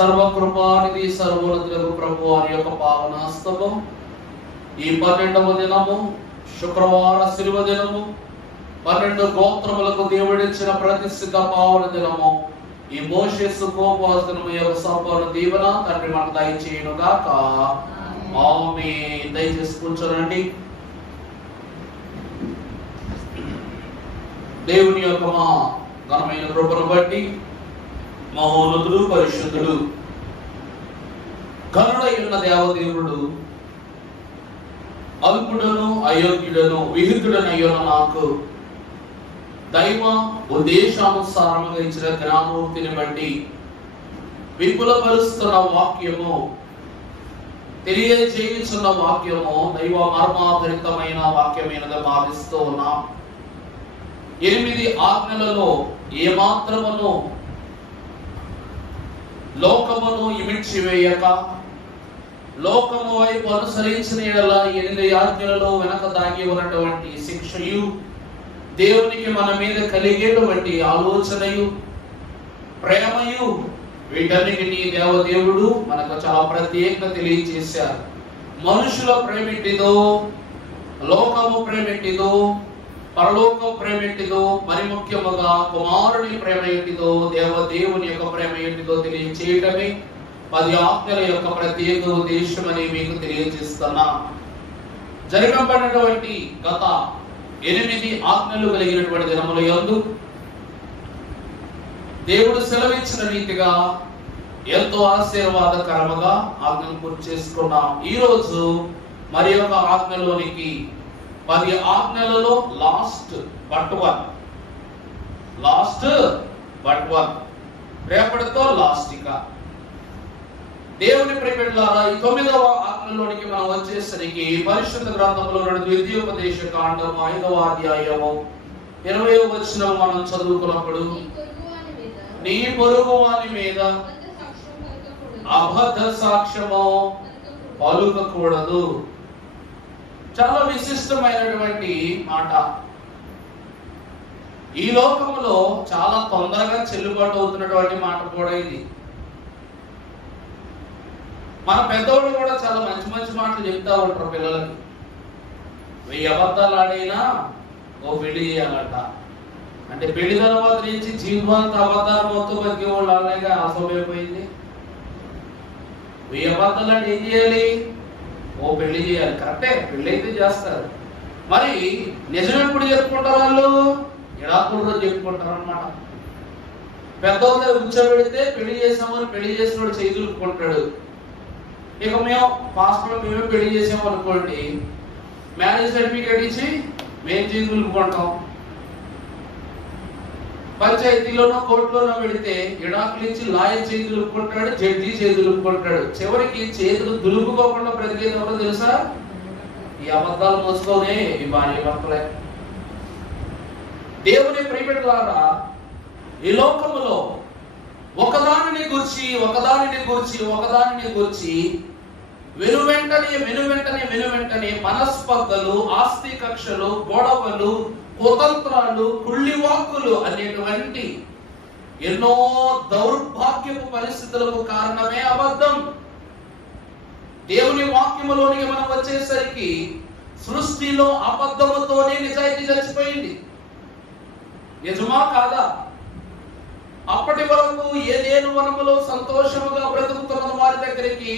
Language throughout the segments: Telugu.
సర్వకృపానిధి సర్వోన్నతులకు ప్రభు వారి యొక్క పావనాస్తము ఈ 12వ దినము శుక్రవార శిలువ దినము 12 గోత్రములకు దేవుడిచ్చిన ప్రతిష్ఠిత పావన దినము ఈ మోషేసు కోపవాసనము యొక్క సంపూర్ణ దీవెన తండ్రి మనకు దయచేయును గాక. ఆమేన్. దయచేసి కూర్చోనండి. దేవుని యొక్క మహా ఘనమైన కృపను బట్టి మహోన్నతుడు పరిశుద్ధుడు కరుణై ఉన్న దేవదేవుడు అల్పుడను అయోగ్యుడను విహితుడనయ్యున్న నాకు దైవ ఉద్దేశానుసారముగా ఇచ్చిన జ్ఞానోక్తిని బట్టి విపులపరుస్తున్న వాక్యము, తెలియజేయుచున్న వాక్యము దైవ మర్మాభరితమైన వాక్యమైనది భావిస్తూ ఉన్నాం. 8 ఆజ్ఞలలో ఏమాత్రమును లోకమును ఇమిడ్చివేయక లోకము వైపు అనుసరించిన యెడల 8 ఆజ్ఞలలో వెనక దాగి ఉన్నటువంటి శిక్షయు, దేవునికి మన మీద కలిగేటువంటి ఆలోచనయు, ప్రేమయు, వీటన్నిటినీ దేవదేవుడు మనకు చాలా ప్రత్యేకంగా తెలియజేశారు. మనుషుల ప్రేమిటిదో, లోకము ప్రేమిటిదో, పరలోకం ప్రేమ ఏంటిదో, మరి ముఖ్యముగా కుమారుని ప్రేమ ఏంటిదో, దేవదేవుని యొక్క ప్రేమ ఏంటిదో తెలియచేయటమే 10 ఆజ్ఞల యొక్క ప్రత్యేక ఉద్దేశం అని మీకు తెలియజేస్తున్నా. జరగబడినటువంటి గత 8 ఆజ్ఞలు కలిగినటువంటి దినముల యందు దేవుడు సెలవిచ్చిన రీతిగా ఎంతో ఆశీర్వాదకరముగా ఆజ్ఞను పూర్తి చేసుకున్నాం. ఈ రోజు మరి ఒక ఆజ్ఞలోనికి 10 ఆజ్ఞలలో లాస్ట్ బట్ వన్ రేపటితో లాస్ట్. ఇక దేవుని ప్రియబిడ్డలారా, ఈ 9వ ఆజ్ఞలోనికి మనం వచ్చేసరికి పరిశుద్ధ గ్రంథంలో ద్వితీయోపదేశ కాండం 5వ అధ్యాయము 20వ వచనం మనం చదువుకున్నప్పుడు, నీ పొరుగువాని మీద అబద్ధ సాక్ష్యము పలుకకూడదు. చాలా విశిష్టమైనటువంటి మాట. ఈ లోకములో చాలా తొందరగా చెల్లుబాటు అవుతున్నటువంటి మాట కూడా ఇది. మన పెద్దవాళ్ళు కూడా చాలా మంచి మంచి మాటలు చెప్తా ఉంటారు పిల్లలకి. 1000 అబద్ధాలు ఆడైనా ఓ పెళ్లి చేయాలంట. అంటే పెళ్లి తర్వాత నుంచి జీవితాంత అబద్ధాలు మొత్తం బతికే వాళ్ళు అలాగే అసమైపోయింది. 1000 అబద్ధాలు అంటే ఏం చేయాలి? ఓ పెళ్లి చేయాలి. కరెక్టే, పెళ్లి అయితే చేస్తారు. మరి నిజం ఎప్పుడు చెప్పుకుంటారు? వాళ్ళు ఎడాకుల రోజు చెప్పుకుంటారు అనమాట. పెద్దవాళ్ళు కూర్చోబెడితే పెళ్లి చేసామని పెళ్లి చేసినోడు చేతులుకుంటాడు. ఇక మేము పాస్పోర్ట్ మేమే పెళ్లి చేసాము అనుకోండి, మ్యారేజ్ సర్టిఫికేట్ ఇచ్చి మేము చేతులుకుంటాం. పంచాయతీలోనో కోర్టులోనో పెడితే ఇడాకులు ఇచ్చి లాయర్ చేతులుకుంటాడు, జడ్జి చేతులుకుంటాడు. చివరికి చేతులు దులుపుకోకుండా బ్రతికేది ఎవరో తెలుసా? ఈ అబద్ధాలు మోసుకోనే ఈ భార్య భర్తలే. దేవుని ప్రియబిడ్డలారా, ఈ లోకములో ఒకదానిని గురించి వెనువెంటనే మనస్పర్ధలు, ఆస్తి కక్షలు, గొడవలు, కుతంత్రాలు, కుళ్ళివాక్కులు అనేటువంటి ఎన్నో దౌర్భాగ్యపు పరిస్థితులకు కారణమే అబద్ధం. దేవుని వాక్యములోనికి మనం వచ్చేసరికి సృష్టిలో అబద్ధముతోనే నిజాయితీ చచ్చిపోయింది. నిజమా కాదా? అప్పటి వరకు ఏదేను వనములో సంతోషముగా బ్రతుకుతున్న వారి దగ్గరికి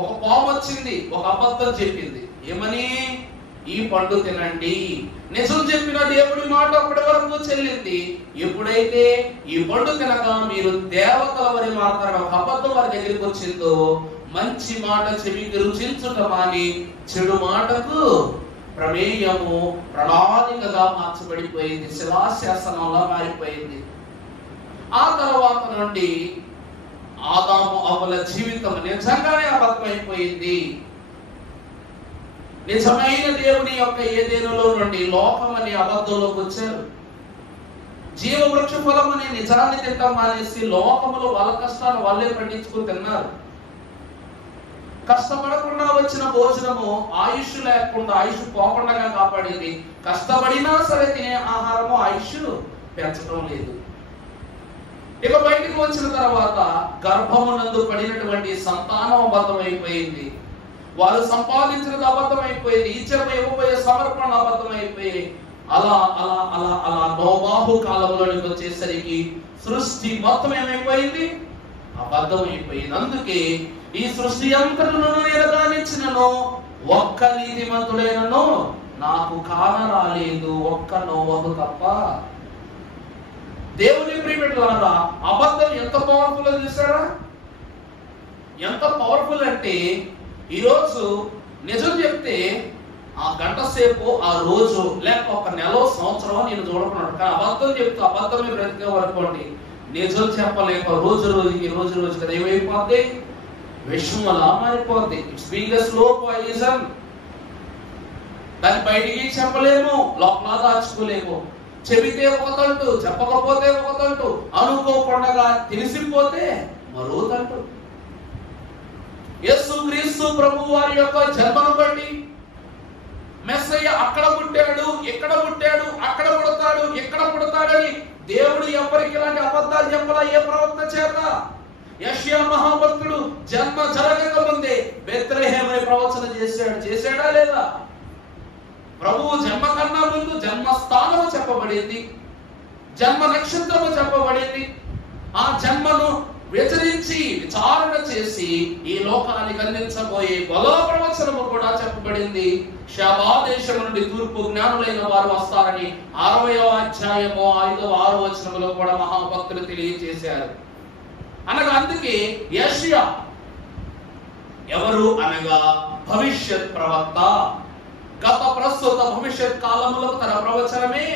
ఒక పాము వచ్చింది, ఒక అబద్ధం చెప్పింది. ఏమని? ఈ పండు తినండి. నిజం చెప్పిన దేవుడి మాట అప్పటి వరకు చెల్లింది. ఎప్పుడైతే ఈ పండు తినక మీరు దేవతల వరి మారుతారు, ఒక అబద్ధం వారి దగ్గరికి వచ్చిందో, మంచి మాట చెవికి రుచించుట మాని చెడు మాటకు ప్రమేయము ప్రణాళికగా మార్చబడిపోయింది, శిలాశాసనంలా మారిపోయింది. ఆ తర్వాత నుండి ఆదాము అవ్వల జీవితం నిజంగానే అబద్ధమైపోయింది. నిజమైన దేవుని యొక్క ఏదేనులో నుండి లోకం అనే అబద్ధంలోకి వచ్చారు. జీవవృక్ష ఫలం అనే నిజాన్ని తింటాం మానేసి లోకములో వాళ్ళ కష్టాలు వాళ్ళే పండించుకుని తిన్నారు. కష్టపడకుండా వచ్చిన భోజనము ఆయుష్ లేకుండా, ఆయుష్ పోకుండా కాపాడింది. కష్టపడినా సరే తినే ఆహారము ఆయుష్ పెంచడం లేదు. ఇక బయటికి వచ్చిన తర్వాత గర్భమునందు పడినటువంటి సంతానం అబద్ధమైపోయింది, వారు సంపాదించినది అబద్ధమైపోయింది, ఇవ్వబోయే సమర్పణ అబద్ధమైపోయి అలా అలా అలా అలా నోవాహు కాలంలోనికి వచ్చేసరికి సృష్టి మొత్తం ఏమైపోయింది? అబద్ధమైపోయింది. అందుకే ఈ సృష్టి అంతటను నేను గానించినను ఒక్క నీతిమంతుడైనను నాకు కానరాలేదు, ఒక్క నోవహు తప్ప. దేవుని ప్రియమిత్రులారా, అబద్ధం ఎంత పవర్ఫుల్ చూసారా? ఎంత పవర్ఫుల్ అంటే ఈరోజు నిజం చెప్తే ఆ గంట సేపు, ఆ రోజు, లేక ఒక నెల, సంవత్సరం నేను చూడకున్నాడు. కానీ అబద్ధం చెప్తూ అబద్ధమే బ్రతికే వరకు అండి, నిజం చెప్పలేక రోజు రోజుకి అది ఏమైపోద్ది? విషం అలా మారిపోద్ది. It's being a slow poison. దాన్ని బయటికి చెప్పలేము, లోపల దాచుకోలేము. చెబితే ఒక తంటు, చెప్పకపోతే ఒక తంటు, అనుకోకుండా తెలిసిపోతే మరో తంటు. యేసుక్రీస్తు ప్రభు వారి యొక్క జన్మను బట్టి మెస్సయ్య అక్కడ పుట్టాడు, ఇక్కడ పుట్టాడు, అక్కడ పుడతాడు, ఇక్కడ పుడతాడని దేవుడు ఎవరికి ఇలాంటి అబద్ధాలు చెప్పలా ఏ ప్రవక్త చేత. యెషయా మహాభక్తుడు జన్మ జరగక ముందే బెత్లెహేము అనే ప్రవచన చేశాడా లేదా? ప్రభువు జన్మ కన్నా ముందు జన్మస్థానము చెప్పబడింది, జన్మ నక్షత్రము చెప్పబడింది. ఆ జన్మను విచారించి విచారణ చేసి ఈ లోకానికి అందించబోయే గొల్ల ప్రవచనము కూడా చెప్పబడింది. షాబా దేశం నుండి తూర్పు జ్ఞానులైన వారు వస్తారని 60వ అధ్యాయము 5వ 6వ వచనములో కూడా మహాభక్తులు తెలియజేశారు. అనగా అందుకే యెషయా ఎవరు అనగా భవిష్యత్ ప్రవక్త. గత ప్రస్తుత భవిష్యత్ కాలములకు తన ప్రవచనమే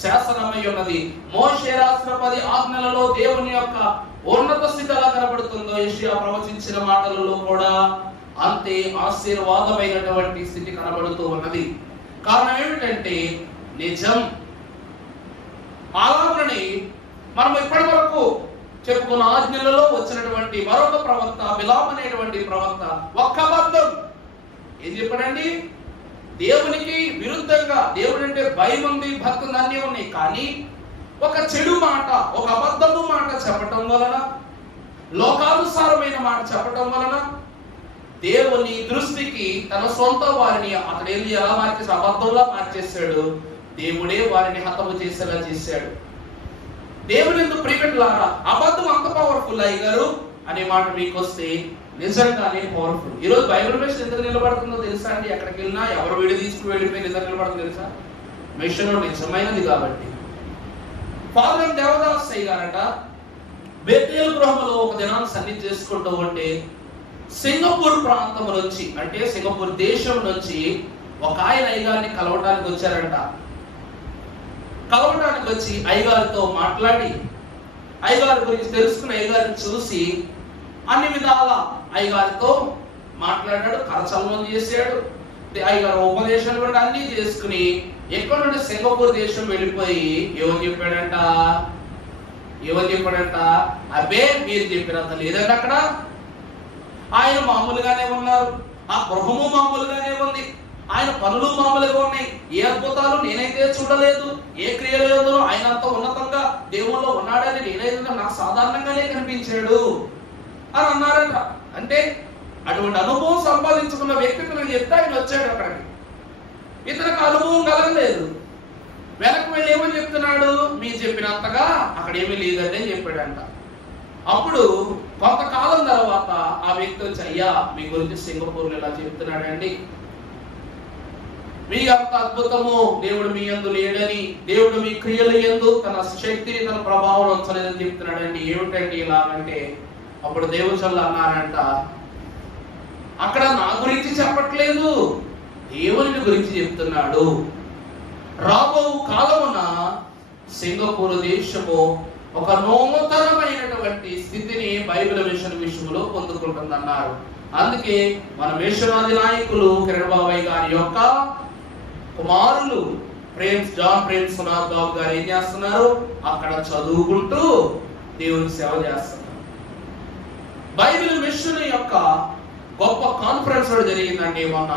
శాసనమై ఉన్నది. మోషే రాసిన 10 ఆజ్ఞలలో దేవుని యొక్క ఉన్నత స్థితి ఎలా కనబడుతుందో యెషయా ప్రవచించిన మాటలలో కూడా అంతే ఆశీర్వాదమైనటువంటి స్థితి కనబడుతూ ఉన్నది. కారణం ఏమిటంటే నిజం. అలాగని మనం ఇప్పటి వరకు చెప్పుకున్న ఆజ్ఞలలో వచ్చినటువంటి మరొక ప్రవక్త బిలాము అనేటువంటి ప్రవక్త ఒక్క అబద్ధం ఏం చెప్పాడండి? దేవునికి విరుద్ధంగా, దేవుడు అంటే భయం ఉంది, భక్తి అన్నీ ఉన్నాయి, కానీ ఒక చెడు మాట, ఒక అబద్ధము మాట చెప్పటం వలన, లోకానుసారమైన మాట చెప్పటం వలన దేవుని దృష్టికి తన సొంత వారిని అతడు ఎలా మార్చేసి అబద్ధంలా మార్చేశాడు. దేవుడే వారిని హతము చేసేలా చేశాడు. దేవుని ఎందుకు ప్రియమిత్రులారా, అబద్ధం అంత పవర్ఫుల్ అయ్యారు అనే మాట మీకు వస్తే నిజంగానే పవర్ఫుల్. ఈరోజు బైబిల్ మిషన్ ఎందుకు నిలబడుతుందో తెలుసా అండి? ఎక్కడికి వెళ్ళినా ఎవరు వీడియో తీసుకుని వెళ్ళిపోయి నిజం నిలబడుతుందో తెలుసా? మిషన్ నిజమైనది కాబట్టి. ఫాదర్ దేవదాస్ అయ్య గారట బేతేల్ గృహంలో ఒక దినాన్ని సన్నిధి చేసుకుంటూ ఉంటే సింగపూర్ ప్రాంతం నుంచి, అంటే సింగపూర్ దేశం నుంచి ఒక ఆయన అయ్యగారిని కలవడానికి వచ్చారంట. కలవడానికి వచ్చి అయ్యగారితో మాట్లాడి అయ్యగారి గురించి తెలుసుకుని అయ్యగారిని చూసి అన్ని విధాల అయ్యగారితో మాట్లాడాడు, కరచలనం చేశాడు. అయ్యగారు ఉపదేశాలు కూడా అన్ని చేసుకుని ఎక్కడ నుండి సింగపూర్ దేశం వెళ్ళిపోయి ఏమని చెప్పాడంట? అబ్బే మీరు చెప్పినంత లేదండి అక్కడ. ఆయన మామూలుగానే ఉన్నారు, ఆ గృహము మామూలుగానే ఉంది, ఆయన పనులు మామూలుగా ఉన్నాయి, ఏ అద్భుతాలు నేనైతే చూడలేదు, ఏ క్రియలు ఆయన అంత ఉన్నతంగా దేవుల్లో ఉన్నాడని నేనైతే నాకు సాధారణంగానే కనిపించాడు అని అన్నారంట. అంటే అటువంటి అనుభవం సంపాదించుకున్న వ్యక్తికి నేను చెప్తే ఆయన వచ్చాడు అక్కడికి. ఇతనికి అనుభవం కలగలేదు. వెనక్కి వెళ్ళి ఏమని చెప్తున్నాడు? మీరు చెప్పినంతగా అక్కడ ఏమీ లేదండి అని చెప్పాడంట. అప్పుడు కొంతకాలం తర్వాత ఆ వ్యక్తి వచ్చి, అయ్యా మీ గురించి సింగపూర్లో ఇలా చెప్తున్నాడండి, మీ అంత అద్భుతము దేవుడు మీ యందు లేడని, దేవుడు మీ క్రియల యందు తన శక్తిని తన ప్రభావం ఉంచలేదని చెప్తున్నాడండి. ఏమిటండి ఇలా అంటే అప్పుడు దేవుచల్లు అన్నారంట, అక్కడ నా గురించి చెప్పట్లేదు, దేవుని గురించి చెప్తున్నాడు. రాబో కాలమున సింగపూర్ దేశము ఒక నూతనమైనటువంటి స్థితిని బైబిల్ మిషన్ విషయంలో పొందుకుంటుందన్నారు. అందుకే మన మిషనాది నాయకులు కిరణ్ బాబాయ్ గారి యొక్క కుమారులు జాన్ ప్రేమ్సునాథ్ బాబు గారు ఏం చేస్తున్నారు? అక్కడ చదువుకుంటూ దేవుని సేవ చేస్తున్నారు. బైబిల్ మిషన్ యొక్క గొప్ప కాన్ఫరెన్స్ కూడా జరిగిందండి. మొన్న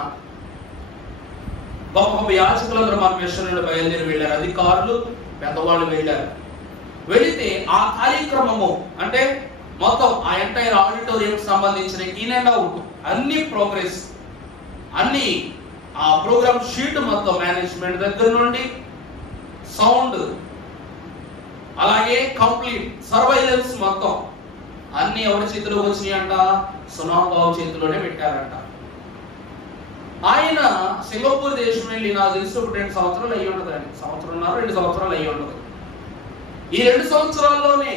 గొప్ప యాజకులందరూ మన మిషన్ బయలుదేరి వెళ్ళారు, అధికారులు పెద్దవాళ్ళు వెళ్ళారు. వెళితే ఆ కార్యక్రమము అంటే మొత్తం ఆ ఎంటైర్ ఆడిటోరియం సంబంధించిన ఇన్ అండ్ అవుట్ అన్ని ప్రోగ్రెస్ అన్ని ఆ ప్రోగ్రామ్ షీట్ మొత్తం మేనేజ్మెంట్ దగ్గర నుండి సౌండ్ అలాగే కంప్లీట్ సర్వైలెన్స్ మొత్తం అన్ని ఎవరి చేతిలోకి వచ్చినాయంట? సునామ్ బాబు చేతిలోనే పెట్టారంట. ఆయన సింగపూర్ దేశం వెళ్ళి నాకు తెలిసి ఒక 2 సంవత్సరాలు అయ్యి ఉంటుంది అండి. 2 సంవత్సరాలు అయ్యి ఉంటుంది. ఈ 2 సంవత్సరాల్లోనే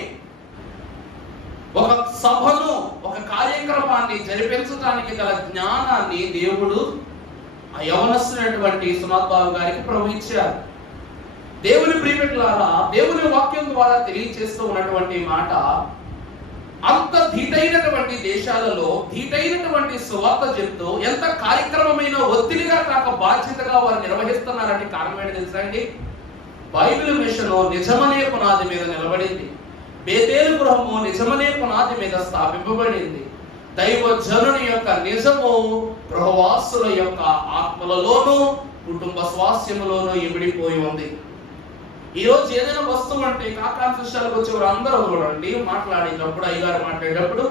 ఒక సభను ఒక కార్యక్రమాన్ని జరిపించడానికి గల జ్ఞానాన్ని దేవుడు ఆ యవనస్తున్నటువంటి సునాథ్ బాబు గారికి ప్రవహించారు. దేవుని ప్రియమిత్రులారా, దేవుని వాక్యం ద్వారా తెలియజేస్తూ ఉన్నటువంటి మాట, అంత ధీటైనటువంటి దేశాలలో ధీటైనటువంటి సువార్త చెప్తూ ఎంత కార్యక్రమమైన ఒత్తిడిగా కాక బాధ్యతగా వారు నిర్వహిస్తున్నారంటే కారణం ఏంటి తెలుసా అండి? బైబిల్ మిషన్ నిజమనే పునాది మీద నిలబడింది. బేతేలు గృహము నిజమనే పునాది మీద స్థాపింపబడింది. దైవ జనుని యొక్క నిజము గృహవాసుల యొక్క ఆత్మలలోనూ కుటుంబ స్వాస్థ్యములోనూ ఇమిడిపోయి ఉంది. ఈ రోజు ఏదైనా వస్తువు అంటే కాకాంక్ష విషయాలకు వచ్చేవారు అందరూ చూడండి, మాట్లాడేటప్పుడు అయ్యగారు మాట్లాడేటప్పుడు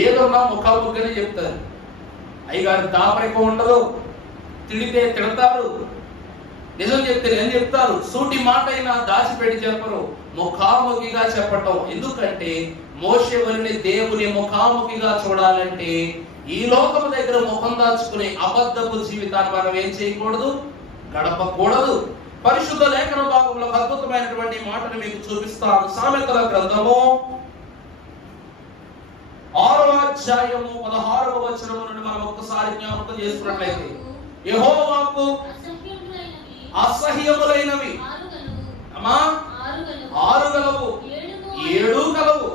ఏదన్నా ముఖాముఖిగానే చెప్తారు. అయ్యగారు దాపరికం ఉండదు, తిడితే తిడతారు, నిజం చెప్తే ఏం చెప్తారు, సూటి మాట అయినా దాచిపెట్టి చెప్పరు, ముఖాముఖిగా చెప్పటం. ఎందుకంటే మోషే వలె దేవుని ముఖాముఖిగా చూడాలంటే ఈ లోకము దగ్గర ముఖం దాచుకునే అబద్ధపు జీవితాన్ని మనం ఏం చేయకూడదు, గడపకూడదు. పరిశుద్ధ లేఖన భాగంలో అద్భుతమైనటువంటి మాటను మీకు చూపిస్తాను. సామెతల గ్రంథము 6వ అధ్యాయము 16వ వచనము నుండి మనం ఒక్కసారి జ్ఞాపకం చేసుకున్నట్లయితే, యెహోవాకు అసహ్యములైనవి 6 గలవు, 7 గలవు.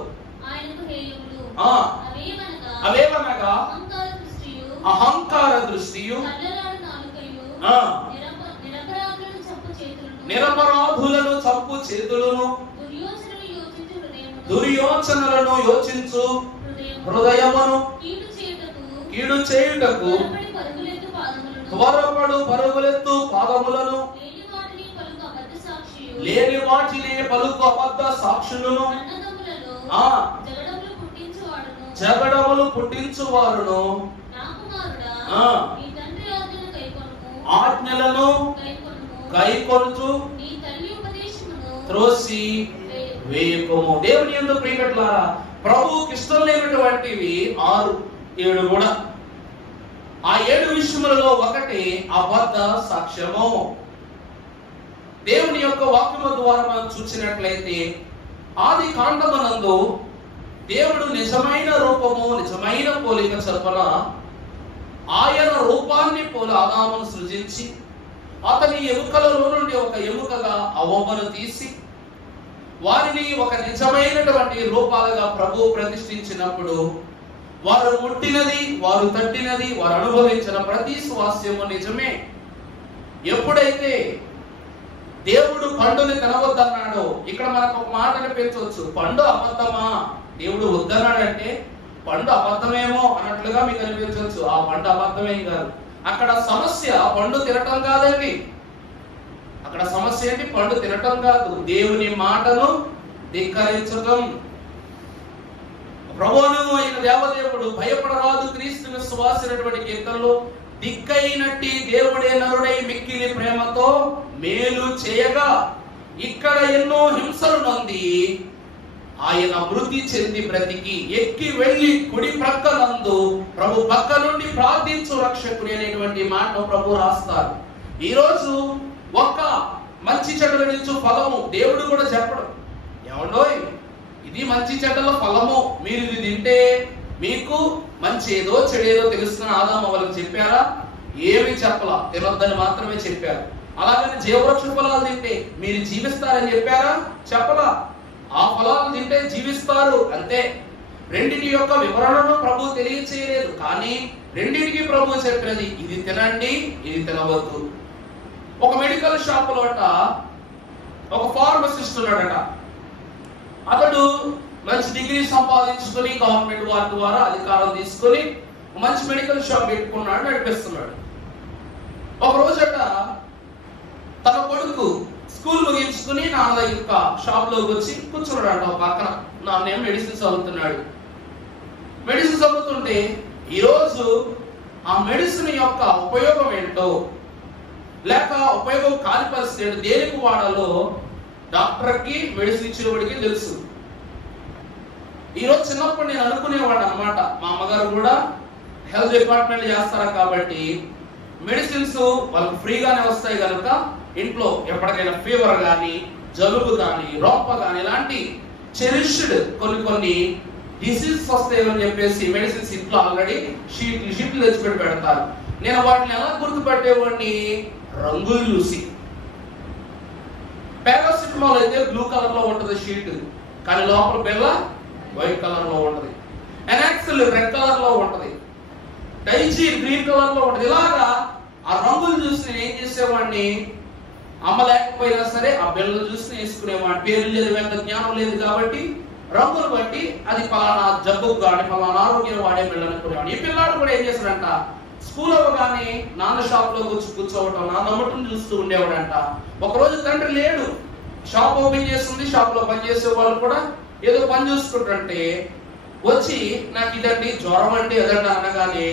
అవేవనగా అహంకార దృష్టియు, నిరపరాధులను చంపు చేతులను, దుర్యోచనలను యోచించు హృదయమును, కీడు చేయుటకు త్వరపడు పరుగులెత్తు పాదములను, లేని వాటిని పలుకు అబద్ధ సాక్షులను, జగడములు పుట్టించువారును, ఆజ్ఞలను కైకొనుచు త్రోసి వేయకము. దేవుని యందు ప్రియమిత్రులారా, ప్రభువుకి ఇష్టం లేనటువంటివి 6, 7 కూడా. ఆ 7 విషయములలో ఒకటి అబద్ధ సాక్ష్యము. దేవుని యొక్క వాక్యము ద్వారా మనం చూసినట్లయితే ఆది కాండమునందు దేవుడు నిజమైన రూపము నిజమైన పోలిక చొప్పున ఆయన రూపాన్ని పోలి ఆదామును సృజించి అతని ఎముకలలో నుండి ఒక ఎముకగా అవ్వను తీసి వారిని ఒక నిజమైనటువంటి రూపాలుగా ప్రభువు ప్రతిష్ఠించినప్పుడు వారు ముట్టినది, వారు తట్టినది, వారు అనుభవించిన ప్రతి స్వాస్యము నిజమే. ఎప్పుడైతే దేవుడు పండుని తినవద్దన్నాడో, ఇక్కడ మనకు ఒక మాట అనిపించవచ్చు, పండు అబద్ధమా, దేవుడు వద్దన్నాడంటే పండు అబద్ధమేమో అన్నట్లుగా మీకు అనిపించవచ్చు. ఆ పండు అబద్ధమేం కాదు. అక్కడ సమస్య పండు తినటం కాదండి. అక్కడ సమస్య ఏంటి? పండు తినటం కాదు, దేవుని మాటను ధిక్కరించటం. ప్రభువును అయిన దేవదేవుడు భయపడరాదు క్రీస్తు విశ్వాసినటువంటి కీర్తనలో, దిక్కైనట్టి దేవుడే నరుడై మిక్కిలి ప్రేమతో మేలు చేయగా ఇక్కడ ఎన్నో హింసలు నొంది ఆయన మృతి చెంది బ్రతికి ఎక్కి వెళ్లి కుడి ప్రక్కనందు ప్రభు పక్క నుండి ప్రార్థించు రక్షకుడు అనేటువంటి మాటను ప్రభు రాస్తారు. ఈరోజు ఒక్క మంచి చెడ్డల నుంచి ఫలము దేవుడు కూడా చెప్పడం, ఏమండోయ్ ఇది మంచి చెడ్డల ఫలము, మీరు ఇది తింటే మీకు మంచి ఏదో చెడేదో తెలుస్తున్న ఆదాము వాళ్ళకి చెప్పారా? ఏమి చెప్పలా, తినొద్దని మాత్రమే చెప్పారు. అలాగని జీవవృక్ష ఫలాలు తింటే మీరు జీవిస్తారని చెప్పారా? చెప్పలా. ఆ ఫలాలు తింటే జీవిస్తారు అంతే. రెండిటి యొక్క వివరణను ప్రభు తెలియచేయలేదు, కానీ రెండిటికి ప్రభు చెప్పినది ఇది తినండి, ఇది తినవద్దు. ఒక మెడికల్ షాప్ లోట ఒక ఫార్మసిస్ట్ ఉన్నాడట. అతడు మంచి డిగ్రీ సంపాదించుకొని గవర్నమెంట్ వారి ద్వారా అధికారం తీసుకొని మంచి మెడికల్ షాప్ పెట్టుకున్నాడు, నడిపిస్తున్నాడు. ఒక రోజట తన కొడుకు స్కూల్ ముగించుకుని నాన్న యొక్క షాప్ లోకి వచ్చి కూర్చున్నాడు ఒక పక్కన. నాన్నేం మెడిసిన్స్ చదువుతున్నాడు. మెడిసిన్స్ చదువుతుంటే ఈరోజు ఆ మెడిసిన్ యొక్క ఉపయోగం ఏంటో, లేక ఉపయోగం కాని పరిస్థితి దేనికి వాడాలో డాక్టర్కి మెడిసిన్ ఇచ్చినవాడికి తెలుసు. ఈరోజు చిన్నప్పుడు నేను అనుకునేవాడు అనమాట, మా అమ్మగారు కూడా హెల్త్ డిపార్ట్మెంట్ చేస్తారా కాబట్టి మెడిసిన్స్ వాళ్ళకి ఫ్రీగానే వస్తాయి కనుక ఇంట్లో ఎప్పటికైనా ఫీవర్ కానీ, జలుబు కానీ, రొంప కానీ ఇలాంటి చెరిష్డ్ కొన్ని డిసీజెస్ వస్తాయని చెప్పేసి మెడిసిన్స్ ఇంట్లో ఆల్రెడీ షీట్లు తెచ్చిపెట్టి పెడతారు. నేను వాటిని ఎలా గుర్తుపట్టేవాడిని? రంగులు చూసి. పారాసిటమాల్ అయితే బ్లూ కలర్ లో ఉంటది షీట్, కానీ లోపల బిళ్ళ వైట్ కలర్ లో ఉంటది. ఎనాక్సిల్ రెడ్ కలర్ లో ఉంటది. డైజీ గ్రీన్ కలర్ లో ఉంటది. ఇలాగా ఆ రంగులు చూసి నేను ఏం చేసేవాడిని, అమ్మ లేకపోయినా సరే ఆ బిళ్ళలు చూసి వేసుకునేవాడిని. పేరు లేదు, వెంట జ్ఞానం లేదు కాబట్టి రంగులు బట్టి అది ఫలానా జబ్బుకు కానీ ఫలానా ఆరోగ్యం వాడే బిళ్ళలు అనుకునేవాడిని. ఈ పిల్లాడు కూడా ఏం చేశాడంట, స్కూల్ అవ్వగానే నాన్న షాప్ లో కూర్చోవటం, నాన్న అమ్మటం చూస్తూ ఉండేవాడంట. ఒకరోజు తండ్రి లేడు, షాప్ ఓపెన్ చేస్తుంది, షాప్ లో పనిచేసే వాళ్ళు కూడా ఏదో పని చూసుకుంటుంటే వచ్చి నాకు ఇదండి జ్వరం అంటే ఎదండి అనగానే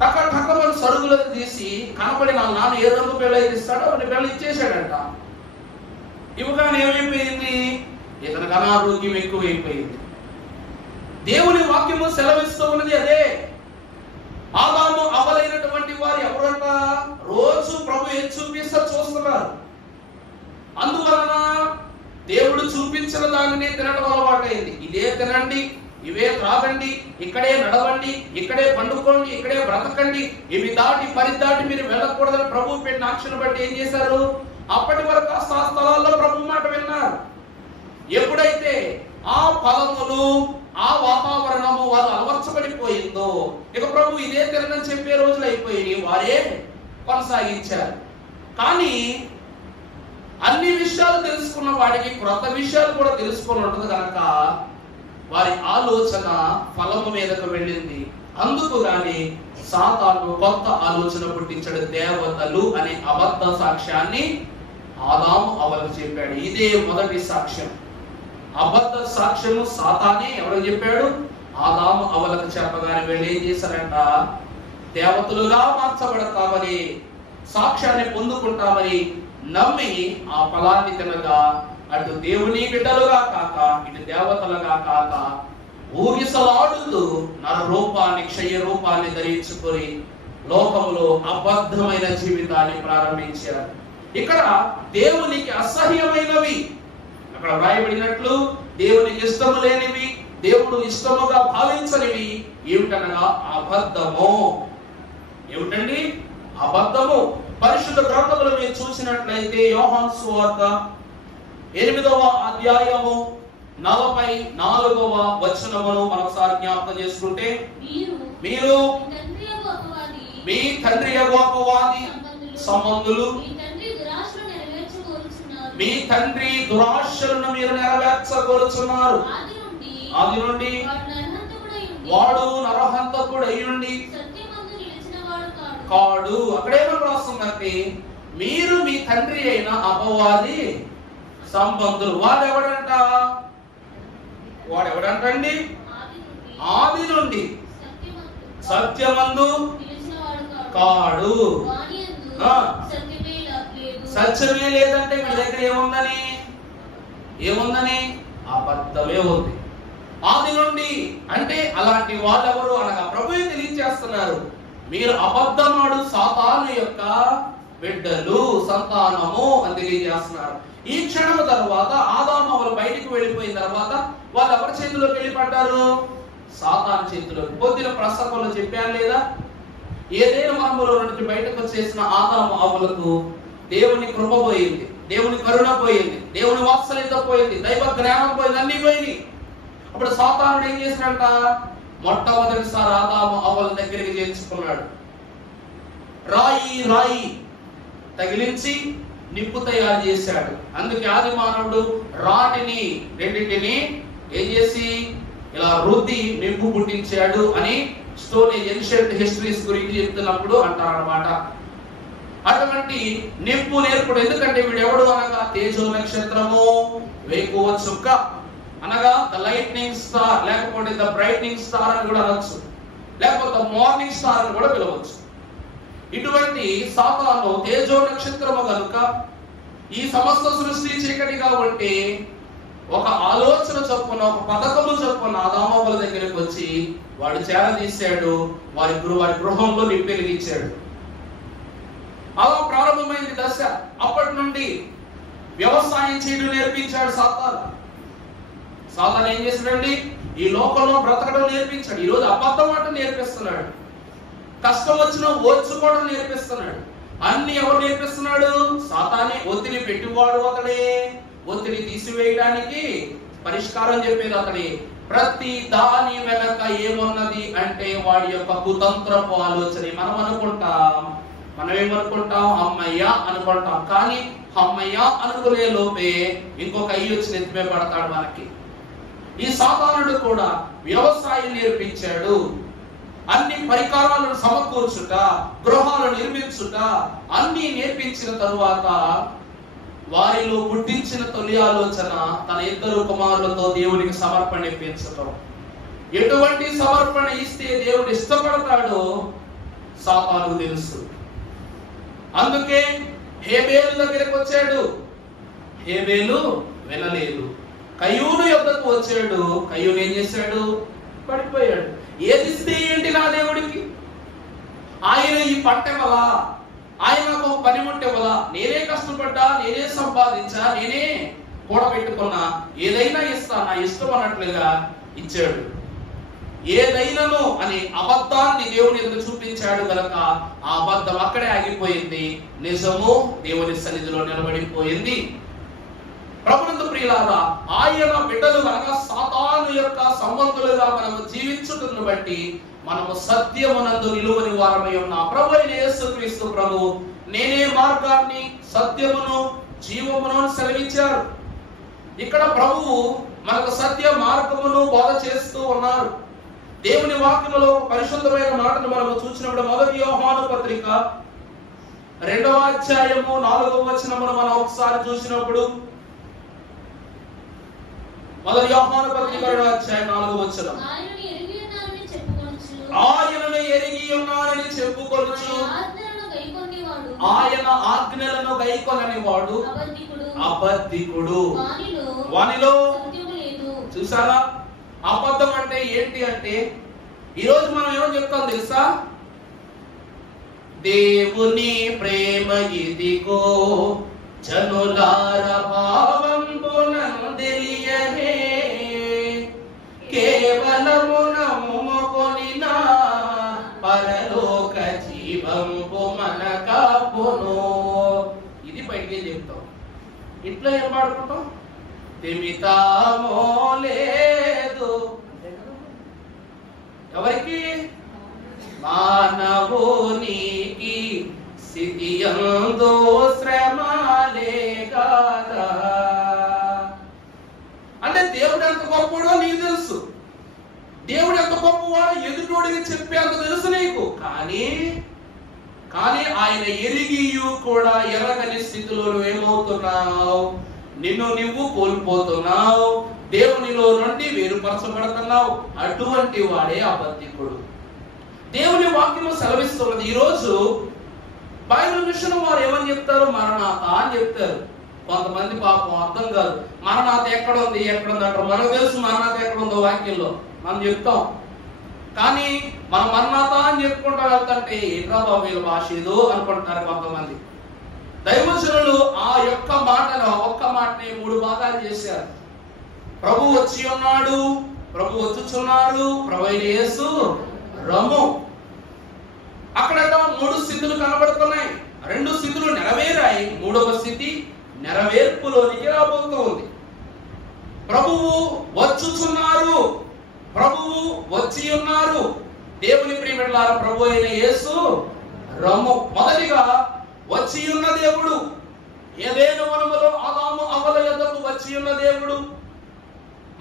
టక్కమని సరుగులకు తీసి కనపడి నా నాన్న ఏ రంగు బిళ్ళ ఇస్తాడో అన్ని బిళ్ళ ఇచ్చేసాడంట. ఇవ్వగానే ఏమైపోయింది, ఇతనికి అనారోగ్యం ఎక్కువైపోయింది. దేవుని వాక్యము సెలవిస్తూ ఉన్నది అదే. ఆదాము అవ్వలైనటువంటి వారు ఎవరంట, రోజు ప్రభు ఏం చూపిస్తా చూస్తున్నారు. అందువలన దేవుడు చూపించిన దానిని తినడం అలవాటైంది. ఇదే తినండి, ఇవే త్రాగండి, ఇక్కడే నడవండి, ఇక్కడే పండుకోండి, ఇక్కడే బ్రతకండి, ఇవి దాటి పరిదాటి మీరు వెళ్ళకూడదని ప్రభు పెట్టిన ఆంక్షలు బట్టి ఏం చేశారు, అప్పటి వరకు ఆ స్థలాల్లో ప్రభు మాట విన్నారు. ఎప్పుడైతే ఆ ఫలములు ఆ వాతావరణము వాళ్ళు అలవర్చబడిపోయిందో ఇక ప్రభు ఇదే తినని చెప్పే రోజులు అయిపోయి వారే కొనసాగించారు. కానీ అన్ని విషయాలు తెలుసుకున్న వాడికి క్రొత్త విషయాలు కూడా తెలుసుకొని ఉంటుంది కనుక వారి ఆలోచన ఫలము మీదకు వెళ్ళింది. అందుకు గాని సాతాను కొత్త ఆలోచన పుట్టించాడు. దేవతలు అనే అబద్ధ సాక్ష్యాన్ని ఆదాము అవ్వలకు చెప్పాడు. ఇదే మొదటి సాక్ష్యం. అబద్ధ సాక్ష్యము సాతానే ఎవరికి చెప్పాడు, ఆదాము అవ్వలకు చెప్పగానే వీళ్ళు ఏం చేశారంట, దేవతలుగా మార్చబడతామని సాక్ష్యాన్ని పొందుకుంటామని నమ్మి ఆ ఫలాన్ని తినగా అటు దేవుని బిడ్డలుగా కాక ఇటు దేవతలుగా కాక ఊగిసలాడుతూ నర రూపాన్ని క్షయ రూపాన్ని ధరించుకొని లోకములో అబద్ధమైన జీవితాన్ని ప్రారంభించారు. ఇక్కడ దేవునికి అసహ్యమైనవి అక్కడ వ్రాయబడినట్లు దేవునికి ఇష్టము లేనివి, దేవుడు ఇష్టముగా భావించనివి ఏమిటనగా అబద్ధము. ఏమిటండి అబద్ధము? పరిశుద్ధ గ్రంథములు మీరు చూసినట్లయితే యోహాను సువార్త 8వ అధ్యాయము 44వ వచనమును మరొకసారి జ్ఞాపకం చేసుకుంటే, మీరు మీ తండ్రి అపవాది సంబంధులు, మీ తండ్రి దురాశలను మీరు నెరవేర్చగోరుచున్నారు. ఆది నుండి వాడు నరహంతకుడు అయ్యుండి కాడు. అక్కడేమో రాస్తుందంటే మీరు మీ తండ్రి అయిన అపవాది సంబంధులు. వాడెవడంటండి? ఆది నుండి సత్యమందు కాడు. సత్యమే లేదంటే మీ దగ్గర ఏముందని అబద్ధమే ఉంది. ఆది నుండి అంటే అలాంటి వాళ్ళెవరు అనగా ప్రభువే తెలియజేస్తున్నారు. మీరు అబద్ధమాడు సాతాను యొక్క బిడ్డలు, సంతానము అని తెలియజేస్తున్నారు. ఈ క్షణం తర్వాత ఆదాము వాళ్ళు బయటికి వెళ్ళిపోయిన తర్వాత వాళ్ళు ఎవరి చేతిలోకి వెళ్ళిపడ్డారు? సాతాను చేతిలోకి. పొద్దున ప్రసంగంలో చెప్పాను లేదా, ఏదైనా మనములో నుంచి బయటకు వచ్చేసిన ఆదాము అవ్వలకు దేవుని కృప పోయింది, దేవుని కరుణ పోయింది, దేవుని వాత్సల్యత పోయింది, దైవ జ్ఞానం పోయింది, అన్ని పోయింది. అప్పుడు సాతానుడు ఏం చేసినట్ట, మొట్టమొదటిసారి ఆదాము అవ్వల దగ్గరికి చేర్చుకున్నాడు. రాయి తగిలించి నిప్పు తయారు చేశాడు. అందుకే ఆది మానవుడు రాటిని రెండింటిని ఏం చేసి ఇలా రుద్ది నిప్పు పుట్టించాడు అని స్టోన్ ఏజ్ ఏన్షియంట్ హిస్టరీస్ గురించి చెప్తున్నప్పుడు అంటారన్నమాట. అటువంటి నిప్పు నేర్పుడు. ఎందుకంటే వీడు ఎవడు అనగా తేజో నక్షత్రము, వేకువ చుక్క అనగా ద లైట్నింగ్ స్టార్, లేకపోతే ద బ్రైట్నింగ్ స్టార్ అని కూడా అనొచ్చు, లేకపోతే మార్నింగ్ స్టార్ అని కూడా పిలవచ్చు. ఇటువంటి సాతాను తేజో నక్షత్రము కనుక ఈ సమస్త సృష్టి చీకటిగా ఉంటే ఒక ఆలోచన చొప్పున, ఒక పథకము చొప్పున ఆదామవ్వల దగ్గరికి వచ్చి వాడు చేరదీశాడు, వారి గృహంలో నిప్పెలిగించాడు. అలా ప్రారంభమైంది దశ. అప్పటి నుండి వ్యవసాయం చేయడం నేర్పించాడు సాతాను. సాతాను ఏం చేశాడండి? ఈ లోకంలో బ్రతకడం నేర్పించాడు. ఈరోజు అబద్ధం మాట నేర్పిస్తున్నాడు, కష్టం వచ్చినా ఓర్చుకోవడం నేర్పిస్తున్నాడు. అన్ని ఎవరు నేర్పిస్తున్నాడు? సాతానే. ఒత్తిడి పెట్టివాడు అతడే, ఒత్తిడి తీసివేయడానికి పరిష్కారం చెప్పేది అతడే. ప్రతి దాని వెనక ఏమున్నది అంటే వాడి యొక్క కుతంత్రపు ఆలోచన. మనం ఏమనుకుంటాం? అమ్మయ్య అనుకుంటాం. కానీ అమ్మయ్య అనుకునే లోపే ఇంకొక అయ్యి వచ్చి నెత్తిమే పడతాడు మనకి. ఈ సాతానుడు కూడా వ్యవసాయం నేర్పించాడు. అన్ని పరికరాలను సమకూర్చుట, గృహాలు నిర్మించుట అన్ని నేర్పించిన తరువాత వారిలో పుట్టించిన తొలి ఆలోచన తన ఇద్దరు కుమారులతో దేవునికి సమర్పణ ఇప్పించటం. ఎటువంటి సమర్పణ ఇస్తే దేవుడు ఇష్టపడతాడో సాతానుకు తెలుసు. అందుకే హేబేలు దగ్గరికి వచ్చాడు, హేబేలు వినలేదు. కయ్యూను యొద్దకు వచ్చాడు, కయ్యూను ఏం చేశాడు? పడిపోయాడు. ఏది ఇస్తే ఏంటి నా దేవుడికి? ఆయన ఈ పంట ఇవ్వలా, ఆయన నాకు ఒక పనిముట్టు ఇవ్వలా, నేనే కష్టపడ్డా, నేనే సంపాదించా, నేనే కూడబెట్టుకున్నా, ఏదైనా ఇస్తా, నా ఇష్టం అన్నట్లుగా ఇచ్చాడు. ఏదైనాను అని అబద్ధాన్ని దేవుని ఎదురు చూపించాడు కనుక ఆ అబద్ధం అక్కడే ఆగిపోయింది, నిజము దేవుని సన్నిధిలో నిలబడిపోయింది. ప్రభునందు ప్రియులారా, ఆయన బిడ్డలు అనగా సాతాను యొక్క సంబంధులుగా మనము జీవించుటను బట్టి మనము సత్యమునందు నిలువని వారమై ఉన్నాం. ప్రభు అయిన యేసుక్రీస్తు ప్రభు నేనే మార్గాన్ని, సత్యమును, జీవమును సెలవిచ్చారు. ఇక్కడ ప్రభువు మనకు సత్య మార్గమును బోధ చేస్తూ ఉన్నారు. దేవుని వాక్యములో పరిశుద్ధమైన మాటను మనము చూసినప్పుడు మొదటి యోహాను పత్రిక 2వ అధ్యాయము 4వ వచనమును మనం ఒకసారి చూసినప్పుడు, మొదటి యోహాను పత్రిక 2వ అధ్యాయం 4వ వచనం, ఆయనను ఎరిగి ఉన్నారని చెప్పుకొనుచు ఆయన ఆజ్ఞలను గైకొనని వాడు అబద్ధికుడు, వానిలో. చూసారా, అబద్ధం అంటే ఏంటి అంటే ఈరోజు మనం ఏమో చెప్తాం తెలుసా? దేవుని ప్రేమ ఇదిగో జనులార భావంబునందెలియనే, కేవలము నమ్ముకొనినా పరలోక జీవంబు మనకాపును. ఇది బయటికి చెప్తాం. ఇంట్లో ఏం పాడుకుంటాం? తిమితామో లేదు ఎవరికి? మానవునికి స్థితియందు శ్రమలే కాదా. అంటే దేవుడు ఎంత గొప్పవాడో నీకు తెలుసు, దేవుడు ఎంత గొప్పవాడో ఎదుటోడికి చెప్పేంత తెలుసు నీకు. కానీ ఆయన ఎరిగియు కూడా ఎరగని స్థితిలో నువ్వేమవుతున్నావు? నిన్ను నువ్వు కోల్పోతున్నావు, దేవునిలో నుండి వేరుపరచబడుతున్నావు. అటువంటి వాడే అబద్ధికుడు. దేవుని వాక్యము సెలవిస్తున్నది. ఈరోజు బైబిల్ మిషన్ వారు ఏమని చెప్తారు? మరణాత అని చెప్తారు. కొంతమంది పాపం అర్థం కాదు, మరణాత ఎక్కడ ఉంది అంటారు. మనకు తెలుసు మరణాత ఎక్కడ ఉందో వాక్యంలో, మనం చెప్తాం. కానీ మనం మరణాత అని చెప్పుకుంటా వెళ్తుంటే ఏంట్రా బాబు వీళ్ళ భాష ఏదో అనుకుంటారు కొంతమంది. దైవజనులు ఆ యొక్క మాటను, ఒక్క మాటని 3 భాగాలు చేశారు. ప్రభు వచ్చి ఉన్నాడు, ప్రభు వచ్చుచున్నాడు, ప్రభు అయిన యేసు రమ్ము. అక్కడ 3 స్థితులు కనబడుతున్నాయి. 2 స్థితులు నెరవేరాయి, 3వ స్థితి నెరవేర్పులోనికి రాబోతుంది. ప్రభువు వచ్చుచున్నారు, ప్రభువు వచ్చి ఉన్నారు. దేవుని ప్రియమిట్లారా, ప్రభు అయిన యేసు రమ్ము. మొదటిగా వచ్చి ఉన్న దేవుడు, ఏదేను వనములో ఆదాము అవ్వల యొద్దకు వచ్చి ఉన్న దేవుడు,